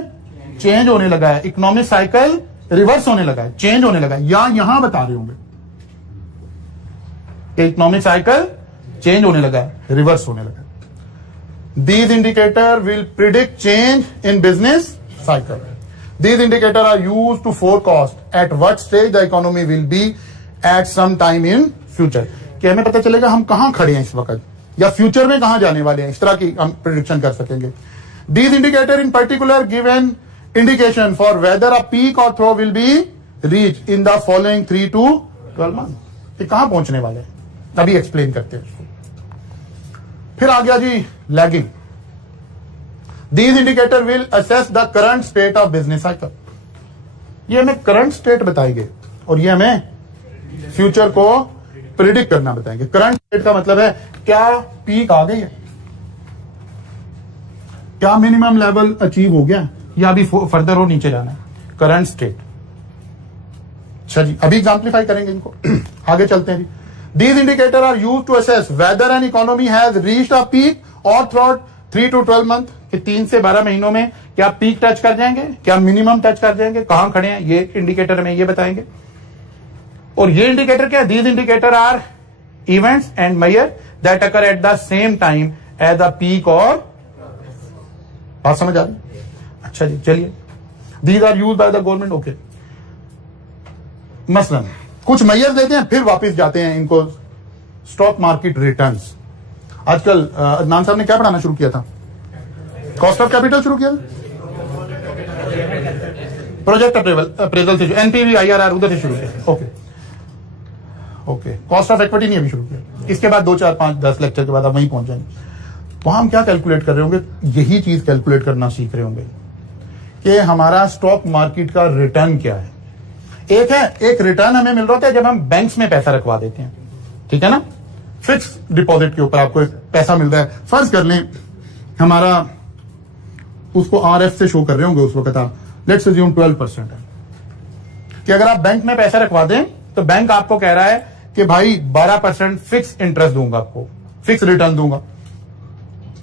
चेंज होने लगा है, इकोनॉमिक साइकिल रिवर्स होने लगा है, चेंज होने लगा है, या यहां बता रहे होंगे कि इकोनॉमिक साइकिल चेंज होने लगा है, रिवर्स होने लगा है। These indicators will predict change in business cycle. These indicators are used to forecast at what stage the economy will be at some time in future. कि हमें पता चलेगा हम कहां खड़े हैं इस वक्त, या फ्यूचर में कहां जाने वाले हैं, इस तरह की हम प्रिडिक्शन कर सकेंगे। These indicators in particular give an indication for whether a peak or trough will be reached in the following 3 to 12 months. ये कहां पहुंचने वाले हैं, अभी एक्सप्लेन करते हैं इसको। फिर आ गया जी lagging. These indicators will assess the current state of business cycle. ये हमें करंट स्टेट बताएंगे और ये हमें फ्यूचर को प्रिडिक्ट करना बताएंगे। करंट स्टेट का मतलब है क्या पीक आ गई है, क्या मिनिमम लेवल अचीव हो गया, या अभी फर्दर और नीचे जाना है, करंट स्टेट। अच्छा जी, अभी एग्जाम्पलीफाई करेंगे इनको। आगे चलते हैं जी। These indicators are used to assess whether an economy has reached a peak or throughout 3 to 12 month, कि 3 से 12 महीनों में क्या पीक टच कर जाएंगे, क्या मिनिमम टच कर जाएंगे, कहां खड़े हैं, ये इंडिकेटर हमें ये बताएंगे। और ये इंडिकेटर क्या है? These indicators are events and measures that occur at the same time as a peak or, बात समझ आ रही? अच्छा जी, चलिए। These are used by the government, okay। मसलन कुछ मेजर देते हैं, फिर वापस जाते हैं इनको स्टॉक मार्केट रिटर्न्स। आजकल अदनान साहब ने क्या पढ़ाना शुरू किया था? कॉस्ट ऑफ कैपिटल शुरू किया, प्रोजेक्ट अप्रेजल से, एनपीवी आईआरआर उधर से शुरू किया। Okay okay, cost of equity नहीं अभी शुरू किया। इसके बाद 2, 4, 5, 10 लेक्चर के बाद आप वहीं पहुंच जाएंगे। वहां हम क्या कैलकुलेट कर रहे होंगे? यही चीज कैलकुलेट करना सीख रहे होंगे कि हमारा स्टॉक मार्केट का रिटर्न क्या है। एक रिटर्न हमें मिल रहा था जब हम बैंक्स में पैसा रखवा देते हैं, ठीक है ना, फिक्स डिपॉजिट के ऊपर आपको एक पैसा मिल रहा है। फर्ज कर लें हमारा उसको आरएफ से शो कर रहे होंगे उस वक्त आप, लेट्स अज्यूम 12% है कि अगर आप बैंक में पैसा रखवा दें तो बैंक आपको कह रहा है कि भाई 12% फिक्स इंटरेस्ट दूंगा, आपको फिक्स रिटर्न दूंगा।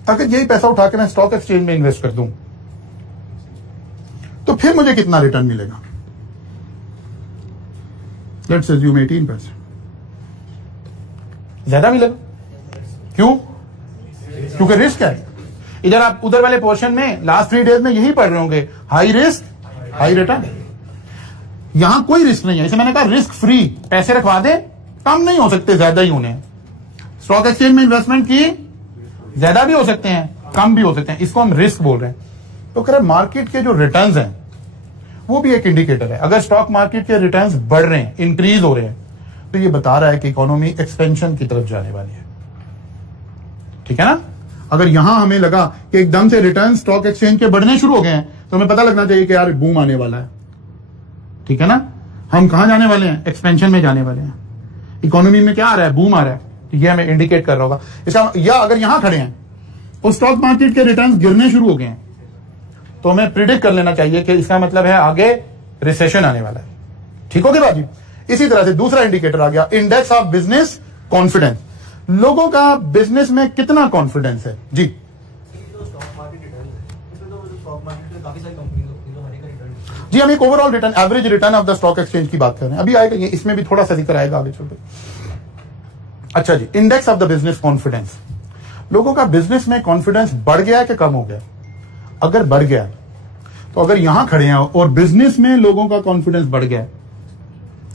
अगर यही पैसा उठा के मैं स्टॉक एक्सचेंज में इन्वेस्ट कर दूं तो फिर मुझे कितना रिटर्न मिलेगा? Let's assume 18%। ज्यादा मिलेगा। क्यों? क्योंकि रिस्क है। इधर आप उधर वाले पोर्शन में लास्ट 3 डेज में यही पढ़ रहे होंगे, हाई रिस्क हाई रिटर्न। यहां कोई रिस्क नहीं है, इसे मैंने कहा रिस्क फ्री। पैसे रखवा दे, कम नहीं हो सकते, ज्यादा ही होने। स्टॉक एक्सचेंज में इन्वेस्टमेंट की ज्यादा भी हो सकते हैं, कम भी हो सकते हैं, इसको हम रिस्क बोल रहे हैं। तो कह रहे मार्केट के जो रिटर्न्स हैं वो भी एक इंडिकेटर है। अगर स्टॉक मार्केट के रिटर्न्स बढ़ रहे हैं, इंक्रीज हो रहे हैं, तो ये बता रहा है कि इकोनॉमी एक्सपेंशन की तरफ जाने वाली है, ठीक है ना। अगर यहां हमें लगा कि एकदम से रिटर्न स्टॉक एक्सचेंज के बढ़ने शुरू हो गए हैं तो हमें पता लगना चाहिए कि यार बूम आने वाला है, ठीक है ना। हम कहां जाने वाले हैं? एक्सपेंशन में जाने वाले हैं। इकोनॉमी में क्या आ रहा है? बूम आ रहा है। तो ये हमें इंडिकेट कर रहा होगा इसका। या अगर यहां खड़े हैं और स्टॉक मार्केट के रिटर्न्स गिरने शुरू हो गए हैं तो हमें प्रिडिक्ट कर लेना चाहिए कि इसका मतलब है आगे रिसेशन आने वाला है, ठीक होगी बाजी। इसी तरह से दूसरा इंडिकेटर आ गया, इंडेक्स ऑफ बिजनेस कॉन्फिडेंस। लोगों का बिजनेस में कितना कॉन्फिडेंस है जी। जी हम एक overall return, average return of the stock exchange की बात कर रहे हैं। अभी आएगा, इसमें भी थोड़ा सा जिक्र आएगा आगे चलकर। अच्छा जी, index of the business confidence. लोगों का बिजनेस में कॉन्फिडेंस बढ़ गया है कि कम हो गया? अगर बढ़ गया तो अगर यहां खड़े हैं और बिजनेस में लोगों का कॉन्फिडेंस बढ़ गया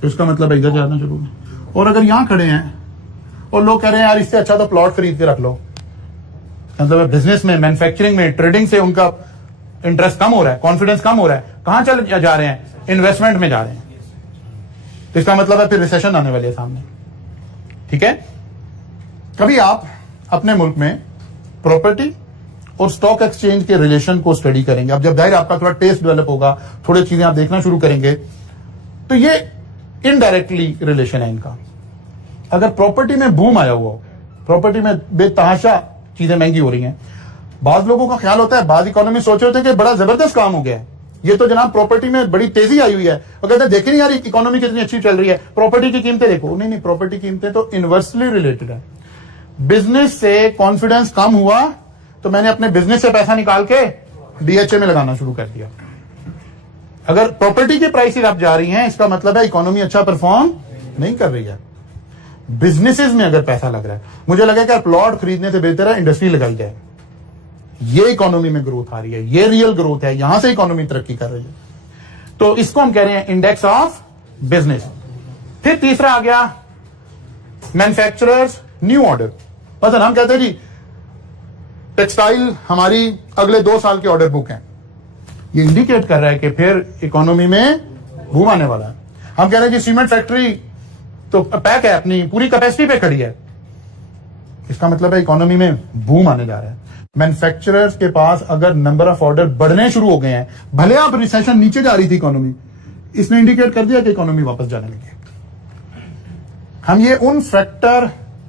तो इसका मतलब इधर जाना जरूर है। और अगर यहां खड़े हैं और लोग कह रहे हैं यार इससे अच्छा तो प्लॉट खरीद के रख लो, मतलब बिजनेस में, मैन्युफैक्चरिंग में, ट्रेडिंग से उनका इंटरेस्ट कम हो रहा है, कॉन्फिडेंस कम हो रहा है, कहां चल जा रहे हैं? इन्वेस्टमेंट में जा रहे हैं। तो इसका मतलब है फिर रिसेशन आने वाली है सामने, ठीक है। कभी आप अपने मुल्क में प्रॉपर्टी और स्टॉक एक्सचेंज के रिलेशन को स्टडी करेंगे। अब जब जाहिर आपका थोड़ा टेस्ट डेवलप होगा, थोड़ी चीजें आप देखना शुरू करेंगे, तो ये इनडायरेक्टली रिलेशन है इनका। अगर प्रॉपर्टी में बूम आया हुआ, प्रॉपर्टी में बेतहाशा चीजें महंगी हो रही हैं, बाद लोगों का ख्याल होता है, बाद इकोनॉमी सोच रहे होते हैं कि बड़ा जबरदस्त काम हो गया है, ये तो जनाब प्रॉपर्टी में बड़ी तेजी आई हुई है। और कहते हैं देखे नहीं यार इकोनॉमी कितनी अच्छी चल रही है, प्रॉपर्टी की कीमतें देखो। नहीं नहीं, प्रॉपर्टी कीमतें तो इनवर्सली रिलेटेड है। बिजनेस से कॉन्फिडेंस कम हुआ तो मैंने अपने बिजनेस से पैसा निकाल के डीएचए में लगाना शुरू कर दिया। अगर प्रॉपर्टी की प्राइसेस अब जा रही हैं, इसका मतलब है इकोनॉमी अच्छा परफॉर्म नहीं कर रही है। बिजनेसेस में अगर पैसा लग रहा है, मुझे लगा कि प्लॉट खरीदने से बेहतर है इंडस्ट्री लगाई जाए, ये इकोनॉमी में ग्रोथ आ रही है, ये रियल ग्रोथ है, यहां से इकोनॉमी तरक्की कर रही है। तो इसको हम कह रहे हैं इंडेक्स ऑफ बिजनेस। फिर तीसरा आ गया मैन्युफैक्चरर्स न्यू ऑर्डर। मतलब हम कहते हैं जी टेक्सटाइल हमारी अगले 2 साल की ऑर्डर बुक है, ये इंडिकेट कर रहा है कि फिर इकोनॉमी में बूम आने वाला है। हम कह रहे हैं जी सीमेंट फैक्ट्री तो पैक है, अपनी पूरी कैपेसिटी पे खड़ी है, इसका मतलब है इकोनॉमी में बूम आने जा रहा है। मैन्युफैक्चरर्स के पास अगर नंबर ऑफ ऑर्डर बढ़ने शुरू हो गए हैं, भले अब रिसेशन नीचे जा रही थी इकोनॉमी, इसने इंडिकेट कर दिया कि इकोनॉमी वापस जाने लगी है। हम ये उन फैक्टर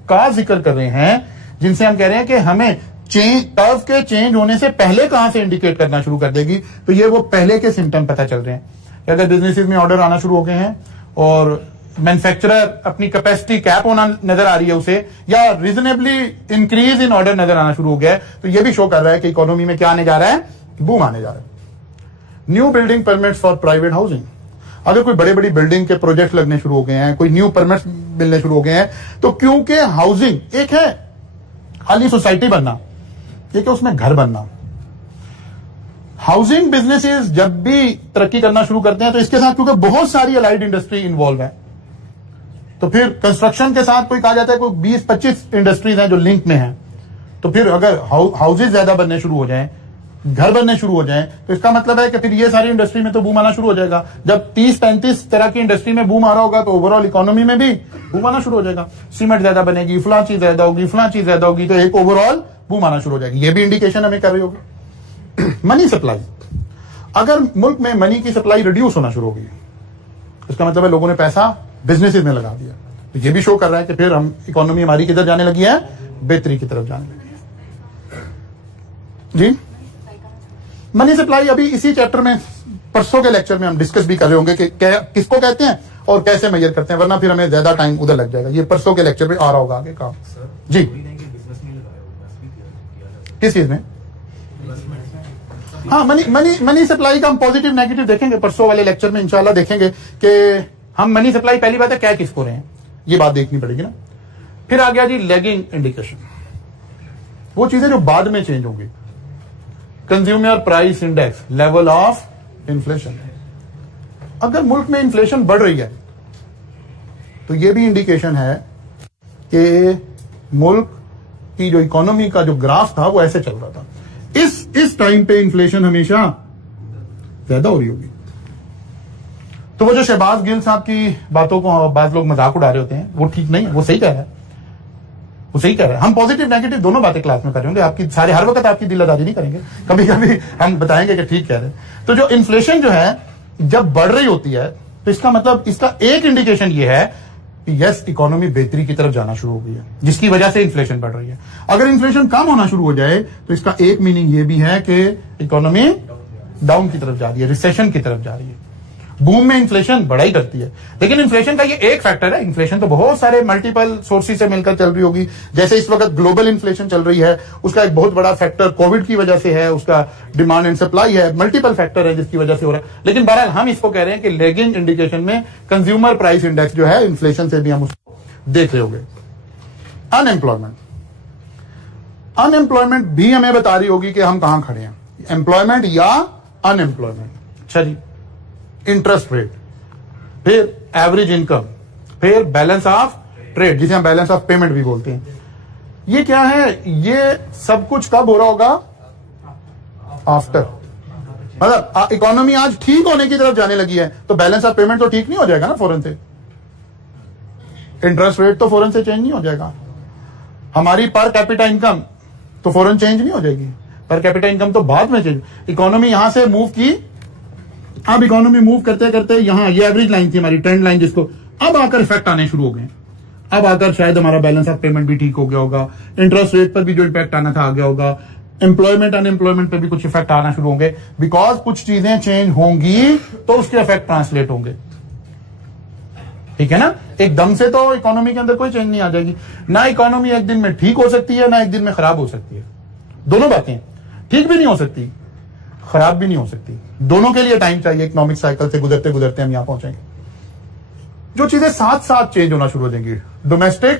का जिक्र कर रहे हैं जिनसे हम कह रहे हैं कि हमें कर्व के चेंज होने से पहले कहां से इंडिकेट करना शुरू कर देगी। तो ये वो पहले के सिम्टम पता चल रहे हैं कि अगर बिजनेसेस में ऑर्डर आना शुरू हो गए हैं और मैन्युफैक्चरर अपनी कैपेसिटी कैप होना नजर आ रही है उसे, या रीजनेबली इंक्रीज इन ऑर्डर नजर आना शुरू हो गया है, तो ये भी शो कर रहा है कि इकोनॉमी में क्या आने जा रहा है, बूम आने जा रहा है। New building permits for private housing, अगर कोई बड़े बड़ी बिल्डिंग के प्रोजेक्ट लगने शुरू हो गए हैं, कोई न्यू परमिट्स मिलने शुरू हो गए हैं, तो क्योंकि हाउसिंग एक है खाली सोसाइटी बनना, एक है उसमें घर बनना। हाउसिंग बिजनेसेस जब भी तरक्की करना शुरू करते हैं तो इसके साथ क्योंकि बहुत सारी अलाइड इंडस्ट्री इन्वॉल्व है, तो फिर कंस्ट्रक्शन के साथ कोई कहा जाता है कोई 20-25 इंडस्ट्रीज हैं जो लिंक में हैं, तो फिर अगर हाउसेज ज्यादा बनने शुरू हो जाएं, घर बनने शुरू हो जाएं, तो इसका मतलब है कि फिर ये सारी इंडस्ट्री में तो बूम आना शुरू हो जाएगा। जब 30-35 तरह की इंडस्ट्री में बूम आ रहा होगा तो ओवरऑल इकोनॉमी में भी बूम आना शुरू हो जाएगा। सीमेंट ज्यादा बनेगी, फलां चीज ज्यादा होगी, फलां चीज ज्यादा होगी, तो एक ओवरऑल बूम आना शुरू हो जाएगी। ये भी इंडिकेशन हमें कर रही होगी। मनी सप्लाई, अगर मुल्क में मनी की सप्लाई रिड्यूस होना शुरू होगी, इसका मतलब है लोगों ने पैसा बिजनेसेस में लगा दिया, तो ये भी शो कर रहा है कि फिर हम इकोनॉमी हमारी किधर जाने लगी है, बेहतरी की तरफ जाने लगी है। जी, मनी सप्लाई अभी इसी चैप्टर में परसों के लेक्चर में हम डिस्कस भी कर रहे होंगे कि किसको कहते हैं और कैसे मेजर करते हैं, वरना फिर हमें ज्यादा टाइम उधर लग जाएगा। ये परसों के लेक्चर में आ रहा होगा आगे काम। जी, किस चीज में? हाँ, मनी सप्लाई का हम पॉजिटिव नेगेटिव देखेंगे परसों वाले लेक्चर में, इंशाल्लाह देखेंगे कि हम मनी सप्लाई पहली बात है क्या किसको रहे हैं, ये बात देखनी पड़ेगी ना। फिर आ गया जी लैगिंग इंडिकेशन, वो चीजें जो बाद में चेंज होंगी। Consumer price index, level of inflation, अगर मुल्क में इन्फ्लेशन बढ़ रही है तो ये भी इंडिकेशन है कि मुल्क की जो इकोनॉमी का जो ग्राफ था वो ऐसे चल रहा था। इस टाइम पे इन्फ्लेशन हमेशा ज्यादा हो रही होगी। तो वो जो शहबाज गिल साहब की बातों को बात लोग मजाक उड़ा रहे होते हैं, वो ठीक नहीं, वो सही कह रहा है, वो सही कह रहा है। हम पॉजिटिव नेगेटिव दोनों बातें क्लास में करेंगे, आपकी सारे हर वक्त आपकी दिलदाजी नहीं करेंगे, कभी कभी हम बताएंगे कि ठीक कह रहे हैं। तो जो इन्फ्लेशन जो है जब बढ़ रही होती है तो इसका मतलब, इसका एक इंडिकेशन ये है कि यस इकोनॉमी बेहतरी की तरफ जाना शुरू हो गई है, जिसकी वजह से इन्फ्लेशन बढ़ रही है। अगर इन्फ्लेशन कम होना शुरू हो जाए तो इसका एक मीनिंग ये भी है कि इकोनॉमी डाउन की तरफ जा रही है, रिसेशन की तरफ जा रही है। बूम में इन्फ्लेशन बढ़ाई करती है, लेकिन इन्फ्लेशन का ये एक फैक्टर है, इन्फ्लेशन तो बहुत सारे मल्टीपल सोर्सेज से मिलकर चल रही होगी। जैसे इस वक्त ग्लोबल इन्फ्लेशन चल रही है, उसका एक बहुत बड़ा फैक्टर कोविड की वजह से है, उसका डिमांड एंड सप्लाई है, मल्टीपल फैक्टर है जिसकी वजह से हो रहा है। लेकिन बहरहाल हम इसको कह रहे हैं कि लैगिंग इंडिकेशन में कंज्यूमर प्राइस इंडेक्स जो है इन्फ्लेशन से भी हम उसको देख रहे होंगे। अनएम्प्लॉयमेंट भी हमें बता रही होगी कि हम कहां खड़े हैं, एम्प्लॉयमेंट या अनएम्प्लॉयमेंट। अच्छा जी, इंटरेस्ट रेट, फिर एवरेज इनकम, फिर बैलेंस ऑफ ट्रेड जिसे हम बैलेंस ऑफ पेमेंट भी बोलते हैं। ये क्या है, ये सब कुछ कब हो रहा होगा, आफ्टर। मतलब इकोनॉमी आज ठीक होने की तरफ जाने लगी है तो बैलेंस ऑफ पेमेंट तो ठीक नहीं हो जाएगा ना फौरन से, इंटरेस्ट रेट तो फौरन से चेंज नहीं हो जाएगा, हमारी पर कैपिटा इनकम तो फौरन चेंज नहीं हो जाएगी, पर कैपिटा इनकम तो बाद में चेंज। इकोनॉमी यहां से मूव की, अब इकोनॉमी मूव करते करते यहां ये एवरेज लाइन थी हमारी ट्रेंड लाइन, जिसको अब आकर इफेक्ट आने शुरू हो गए। अब आकर शायद हमारा बैलेंस ऑफ पेमेंट भी ठीक हो गया होगा, इंटरेस्ट रेट पर भी जो इफेक्ट आना था आ गया होगा, एम्प्लॉयमेंट अनएम्प्लॉयमेंट पे भी कुछ इफेक्ट आना शुरू होंगे। बिकॉज कुछ चीजें चेंज होंगी तो उसके इफेक्ट ट्रांसलेट होंगे, ठीक है ना। एकदम से तो इकोनॉमी के अंदर कोई चेंज नहीं आ जाएगी ना। इकोनॉमी एक दिन में ठीक हो सकती है ना एक दिन में खराब हो सकती है, दोनों बातें, ठीक भी नहीं हो सकती खराब भी नहीं हो सकती, दोनों के लिए टाइम चाहिए। इकोनॉमिक साइकिल से गुजरते गुजरते हम यहां पहुंचेंगे। जो चीजें साथ साथ चेंज होना शुरू हो जाएंगी, डोमेस्टिक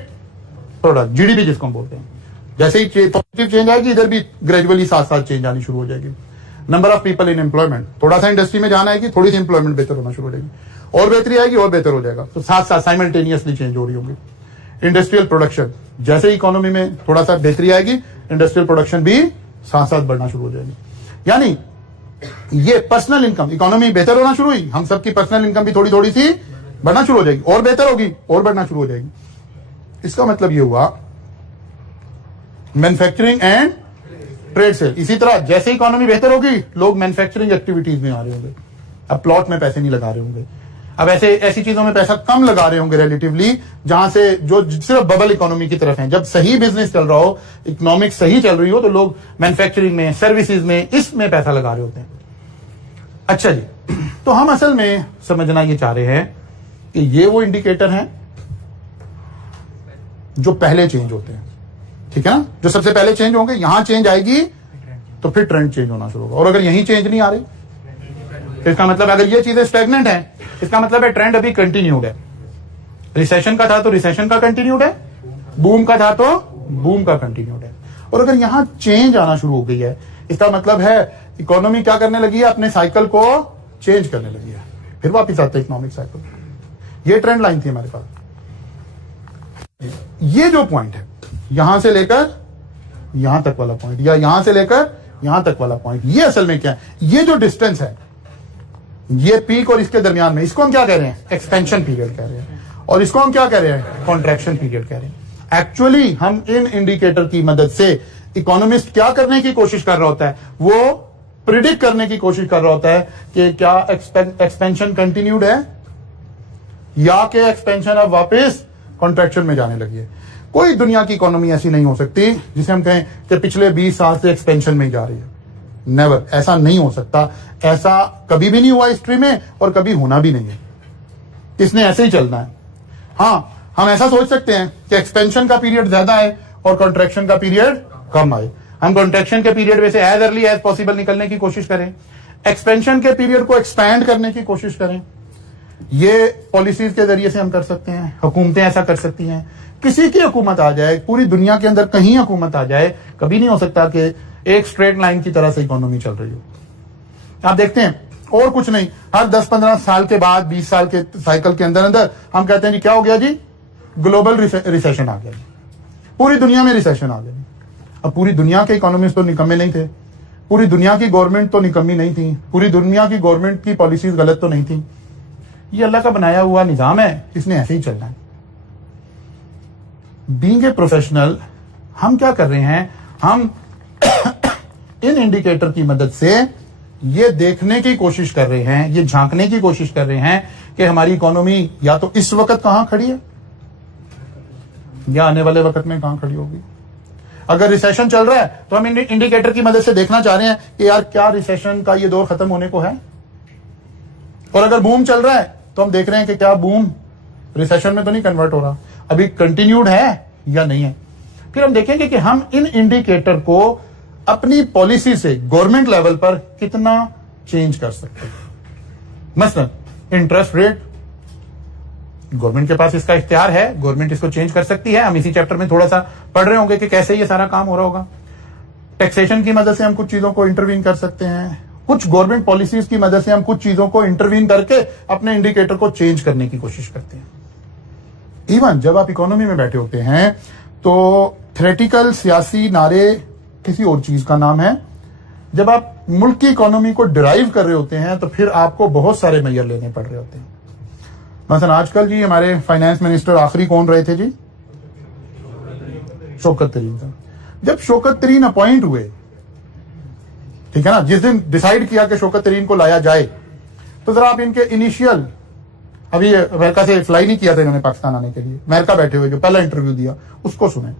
प्रोडक्ट जीडीपी जिसको हम बोलते हैं, जैसे ही पॉजिटिव चेंज आएगी इधर भी ग्रेजुअली साथ साथ चेंज आनी शुरू हो जाएगी। Number of people in employment, थोड़ा सा इंडस्ट्री में जाना आएगी, थोड़ी सी एम्प्लॉयमेंट बेहतर होना शुरू हो जाएगी, और बेहतरी आएगी और बेहतर हो जाएगा, तो साथ साथ साइमल्टेनियसली चेंज हो रही होंगी। इंडस्ट्रियल प्रोडक्शन, जैसे इकोनॉमी में थोड़ा सा बेहतरी आएगी इंडस्ट्रियल प्रोडक्शन भी साथ साथ बढ़ना शुरू हो जाएगी। यानी ये पर्सनल इनकम, इकोनॉमी बेहतर होना शुरू हुई, हम सबकी पर्सनल इनकम भी थोड़ी थोड़ी सी बढ़ना शुरू हो जाएगी और बेहतर होगी और बढ़ना शुरू हो जाएगी। इसका मतलब ये हुआ मैन्युफैक्चरिंग एंड ट्रेड से। इसी तरह जैसे इकोनॉमी बेहतर होगी लोग मैन्युफैक्चरिंग एक्टिविटीज में आ रहे होंगे, अब प्लॉट में पैसे नहीं लगा रहे होंगे, अब ऐसी चीजों में पैसा कम लगा रहे होंगे रिलेटिवली, जहां से जो सिर्फ बबल इकोनॉमी की तरफ है। जब सही बिजनेस चल रहा हो, इकोनॉमिक सही चल रही हो, तो लोग मैन्युफैक्चरिंग में, सर्विसेज में, इसमें पैसा लगा रहे होते हैं। अच्छा जी, तो हम असल में समझना ये चाह रहे हैं कि ये वो इंडिकेटर हैं जो पहले चेंज होते हैं, ठीक है ना, जो सबसे पहले चेंज होंगे, यहां चेंज आएगी तो फिर ट्रेंड चेंज होना शुरू होगा। और अगर यहीं चेंज नहीं आ रही तो इसका मतलब अगर ये चीजें स्टैग्नेंट है, इसका मतलब है ट्रेंड अभी कंटिन्यूड है। रिसेशन का था तो रिसेशन का कंटिन्यूड है, बूम का था तो बूम का कंटिन्यूड है। और अगर यहां चेंज आना शुरू हो गई है, इसका मतलब है इकोनॉमी क्या करने लगी है, अपने साइकिल को चेंज करने लगी है, फिर वापस आते हैं इकोनॉमिक साइकिल। ये ट्रेंड लाइन थी हमारे पास। ये जो पॉइंट है यहां से लेकर यहां तक वाला पॉइंट, या यहां से लेकर यहां तक वाला पॉइंट, ये असल में क्या है, ये जो डिस्टेंस है, ये पीक और इसके दरमियान में, इसको हम क्या कह रहे हैं, एक्सपेंशन पीरियड कह रहे हैं, और इसको हम क्या कह रहे हैं, कॉन्ट्रैक्शन पीरियड कह रहे हैं। एक्चुअली हम इन इंडिकेटर की मदद से इकोनॉमिस्ट क्या करने की कोशिश कर रहा होता है, वो प्रिडिक्ट करने की कोशिश कर रहा होता है कि क्या एक्सपेंशन कंटिन्यूड है या कि एक्सपेंशन अब वापस कॉन्ट्रैक्शन में जाने लगी है। कोई दुनिया की इकोनॉमी ऐसी नहीं हो सकती जिसे हम कहें कि पिछले 20 साल से एक्सपेंशन में ही जा रही है। नेवर, ऐसा नहीं हो सकता, ऐसा कभी भी नहीं हुआ हिस्ट्री में और कभी होना भी नहीं है। इसने ऐसे ही चलना है। हाँ, हम ऐसा सोच सकते हैं कि एक्सपेंशन का पीरियड ज्यादा है और कॉन्ट्रैक्शन का पीरियड कम आए। हम कॉन्ट्रैक्शन के पीरियड में से एज अर्ली एज पॉसिबल निकलने की कोशिश करें, एक्सपेंशन के पीरियड को एक्सपैंड करने की कोशिश करें। ये पॉलिसीज के जरिए से हम कर सकते हैं, हुकूमतें ऐसा कर सकती हैं। किसी की हुकूमत आ जाए, पूरी दुनिया के अंदर कहीं हुकूमत आ जाए, कभी नहीं हो सकता कि एक स्ट्रेट लाइन की तरह से इकोनॉमी चल रही हो। आप देखते हैं, और कुछ नहीं, हर 10-15 साल के बाद, 20 साल के साइकिल के अंदर अंदर हम कहते हैं जी क्या हो गया जी, ग्लोबल रिसेशन आ गया जी, पूरी दुनिया में रिसेशन आ गया। अब पूरी दुनिया के इकोनॉमिस्ट तो निकम्मे नहीं थे, पूरी दुनिया की गवर्नमेंट तो निकम्मी नहीं थी, पूरी दुनिया की गवर्नमेंट की पॉलिसीज गलत तो नहीं थी। ये अल्लाह का बनाया हुआ निजाम है, इसने ऐसे ही चलना है। बीइंग ए प्रोफेशनल हम क्या कर रहे हैं, हम इन इंडिकेटर की मदद से ये देखने की कोशिश कर रहे हैं, ये झांकने की कोशिश कर रहे हैं कि हमारी इकोनॉमी या तो इस वक्त कहां खड़ी है या आने वाले वक्त में कहां खड़ी होगी। अगर रिसेशन चल रहा है तो हम इंडिकेटर की मदद से देखना चाह रहे हैं कि यार क्या रिसेशन का ये दौर खत्म होने को है, और अगर बूम चल रहा है तो हम देख रहे हैं कि क्या बूम रिसेशन में तो नहीं कन्वर्ट हो रहा, अभी कंटिन्यूड है या नहीं है। फिर हम देखेंगे कि हम इन इंडिकेटर को अपनी पॉलिसी से गवर्नमेंट लेवल पर कितना चेंज कर सकते हैं। मसलन इंटरेस्ट रेट, गवर्नमेंट के पास इसका इख्तियार है, गवर्नमेंट इसको चेंज कर सकती है। हम इसी चैप्टर में थोड़ा सा पढ़ रहे होंगे कि कैसे ये सारा काम हो रहा होगा। टैक्सेशन की मदद से हम कुछ चीजों को इंटरवीन कर सकते हैं, कुछ गवर्नमेंट पॉलिसीज की मदद से हम कुछ चीजों को इंटरवीन करके अपने इंडिकेटर को चेंज करने की कोशिश करते हैं। इवन जब आप इकोनॉमी में बैठे होते हैं तो थ्योरेटिकल सियासी नारे किसी और चीज का नाम है, जब आप मुल्क की इकोनॉमी को डिराइव कर रहे होते हैं तो फिर आपको बहुत सारे मैयर लेने पड़ रहे होते हैं। मसलन आजकल जी हमारे फाइनेंस मिनिस्टर आखिरी कौन रहे थे जी, शौकत तरीन साहब। जब शौकत तरीन अपॉइंट हुए, ठीक है ना, जिस दिन डिसाइड किया कि शौकत तरीन को लाया जाए, तो जरा आप इनके इनिशियल, अभी अमेरिका से फ्लाई नहीं किया था इन्होंने पाकिस्तान आने के लिए, अमेरिका बैठे हुए जो पहला इंटरव्यू दिया उसको सुने,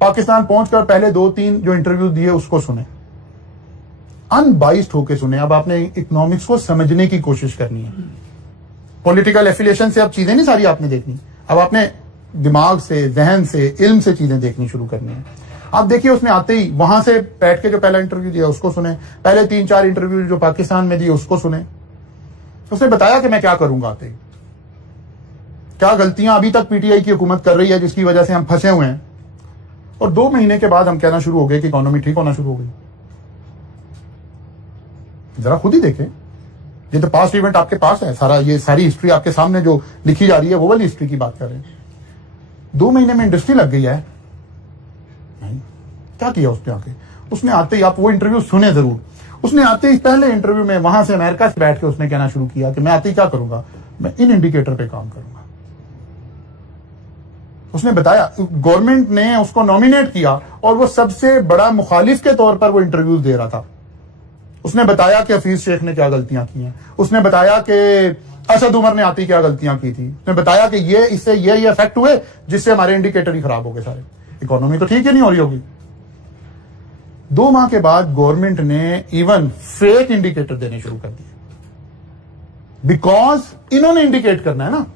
पाकिस्तान पहुंचकर पहले 2-3 जो इंटरव्यू दिए उसको सुने, अनबाइस्ड होके सुने। अब आपने इकोनॉमिक्स को समझने की कोशिश करनी है, पॉलिटिकल एफिलिएशन से अब चीजें नहीं सारी आपने देखनी, अब आपने दिमाग से, जहन से, इल्म से चीजें देखनी शुरू करनी है। आप देखिए उसने आते ही वहां से बैठ के जो पहला इंटरव्यू दिया उसको सुने, पहले 3-4 इंटरव्यू जो पाकिस्तान में दिए उसको सुने। उसने बताया कि मैं क्या करूंगा आते ही, क्या गलतियां अभी तक पीटीआई की हुकूमत कर रही है जिसकी वजह से हम फंसे हुए हैं, और 2 महीने के बाद हम कहना शुरू हो गए कि इकोनॉमी ठीक होना शुरू हो गई। जरा खुद ही देखें, ये तो पास्ट इवेंट आपके पास है, सारा ये सारी हिस्ट्री आपके सामने जो लिखी जा रही है वो वाली हिस्ट्री की बात कर रहे हैं। 2 महीने में इंडस्ट्री लग गई है, नहीं क्या किया उसने आके, उसने आते ही, आप वो इंटरव्यू सुने जरूर, उसने आते ही पहले इंटरव्यू में वहां से अमेरिका से बैठ के उसने कहना शुरू किया कि मैं आते ही क्या करूंगा, मैं इन इंडिकेटर पे काम करूंगा। उसने बताया, गवर्नमेंट ने उसको नॉमिनेट किया और वो सबसे बड़ा मुखालिफ के तौर पर वो इंटरव्यूज दे रहा था। उसने बताया कि हफीज शेख ने क्या गलतियां की हैं, उसने बताया कि असद उमर ने आती क्या गलतियां की थी, उसने बताया कि ये इससे ये इफेक्ट हुए जिससे हमारे इंडिकेटर ही खराब हो गए सारे, इकोनॉमी तो ठीक ही नहीं हो रही होगी। 2 माह के बाद गवर्नमेंट ने इवन फेक इंडिकेटर देने शुरू कर दिए। बिकॉज इन्होंने इंडिकेट करना है ना,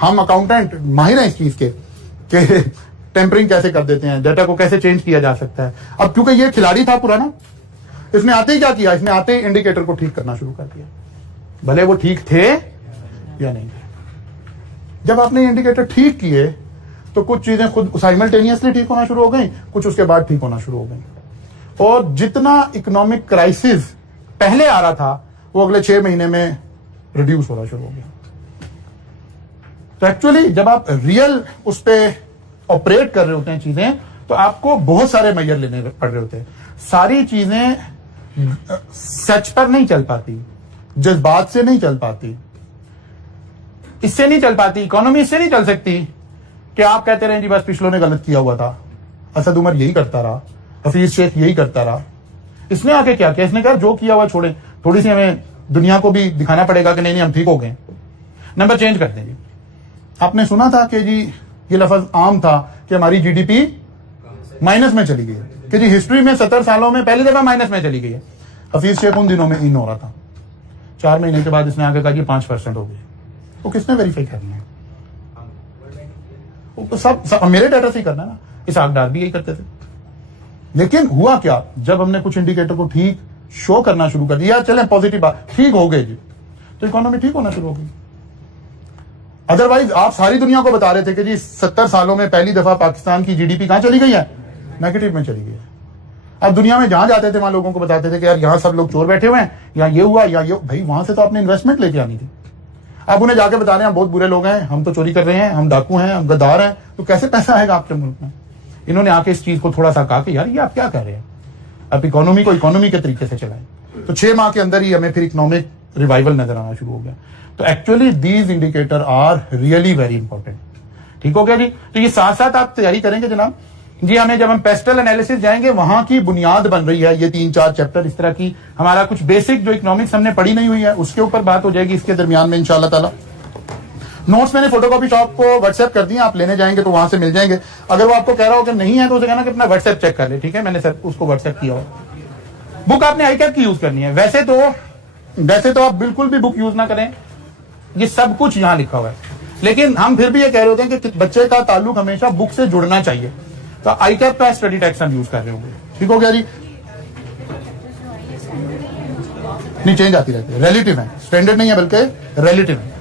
हम अकाउंटेंट माहिर हैं इस चीज के टेम्परिंग कैसे कर देते हैं, डेटा को कैसे चेंज किया जा सकता है। अब क्योंकि ये खिलाड़ी था पुराना, इसने आते ही क्या किया, इसने आते ही इंडिकेटर को ठीक करना शुरू कर दिया, भले वो ठीक थे या नहीं थे। जब आपने इंडिकेटर ठीक किए तो कुछ चीजें खुद साइमल्टेनियसली ठीक होना शुरू हो गई, कुछ उसके बाद ठीक होना शुरू हो गई। और जितना इकोनॉमिक क्राइसिस पहले आ रहा था वो अगले 6 महीने में रिड्यूस होना शुरू हो गया। तो एक्चुअली जब आप रियल उस पर ऑपरेट कर रहे होते हैं चीजें, तो आपको बहुत सारे मेजर लेने पड़ रहे होते हैं। सारी चीजें सच पर नहीं चल पाती, जज्बात से नहीं चल पाती, इससे नहीं चल पाती, इकोनॉमी इससे नहीं चल सकती कि आप कहते रहे जी बस पिछलों ने गलत किया हुआ था, असद उमर यही करता रहा, हफीज शेख यही करता रहा। इसने आके क्या किया, इसने कहा जो किया हुआ छोड़े, थोड़ी सी हमें दुनिया को भी दिखाना पड़ेगा कि नहीं हम ठीक हो गए, नंबर चेंज करते हैं जी। आपने सुना था कि जी ये लफ्ज आम था कि हमारी जीडीपी माइनस में चली गई है, कि जी हिस्ट्री में 70 सालों में पहली दफा माइनस में चली गई है। हफीज शेख उन दिनों में इन हो रहा था, 4 महीने के बाद इसने आगे कहा जी 5% हो गई। वो किसने वेरीफाई करनी है? वो तो सब मेरे डाटा से ही करना है ना, इसहाक डार भी यही करते थे। लेकिन हुआ क्या, जब हमने कुछ इंडिकेटर को ठीक शो करना शुरू कर दिया, चले पॉजिटिव बात ठीक हो गए जी, तो इकोनॉमी ठीक होना शुरू हो गई। अदरवाइज आप सारी दुनिया को बता रहे थे कि जी 70 सालों में पहली दफा पाकिस्तान की जीडीपी कहां चली गई है, नेगेटिव में चली गई है। अब दुनिया में जहां जाते थे वहां लोगों को बताते थे कि यार यहां सब लोग चोर बैठे हुए हैं, या ये हुआ या ये, भाई वहां से तो आपने इन्वेस्टमेंट लेके आनी थी। आप उन्हें जाके बता रहे हैं हम बहुत बुरे लोग हैं, हम तो चोरी कर रहे हैं, हम डाकू हैं, हम गद्दार हैं, तो कैसे पैसा आएगा आपके मुल्क में? इन्होंने आके इस चीज को थोड़ा सा कहा कि यार ये आप क्या कर रहे हैं, अब इकोनॉमी को इकोनॉमी के तरीके से चलाएं। तो 6 माह के अंदर ही हमें फिर इकोनॉमिक रिवाइवल नजर आना शुरू हो गया। तो actually these indicator are really very important. ठीक हो गया जी। तो ये साथ साथ आप तैयारी करेंगे जनाब जी। हमें जब हम पेस्टल एनालिसिस जाएंगे वहां की बुनियाद बन रही है, ये 3-4 चैप्टर इस तरह की हमारा कुछ बेसिक जो इकोनॉमिक्स हमने पढ़ी नहीं हुई है उसके ऊपर बात हो जाएगी इसके दरमियान में इंशाल्लाह ताला। नोट्स मैंने फोटोकॉपी शॉप को व्हाट्सएप कर दिया, आप लेने जाएंगे तो वहां से मिल जाएंगे। अगर वो आपको कह रहा हो कि नहीं है तो उसे कहना कि अपना व्हाट्सएप चेक कर ले, ठीक है, मैंने सर उसको व्हाट्सएप किया हो। बुक आपने आईकैप की यूज करनी है। वैसे तो आप बिल्कुल भी बुक यूज ना करें, ये सब कुछ यहां लिखा हुआ है, लेकिन हम फिर भी ये कह रहे होते हैं कि बच्चे का ताल्लुक हमेशा बुक से जुड़ना चाहिए। तो आईकैप का स्टडी टेक्स्ट हम यूज कर रहे होंगे। ठीक हो गया जी। नहीं, चेंज आती रहती है, रिलेटिव है, स्टैंडर्ड नहीं है बल्कि रिलेटिव है।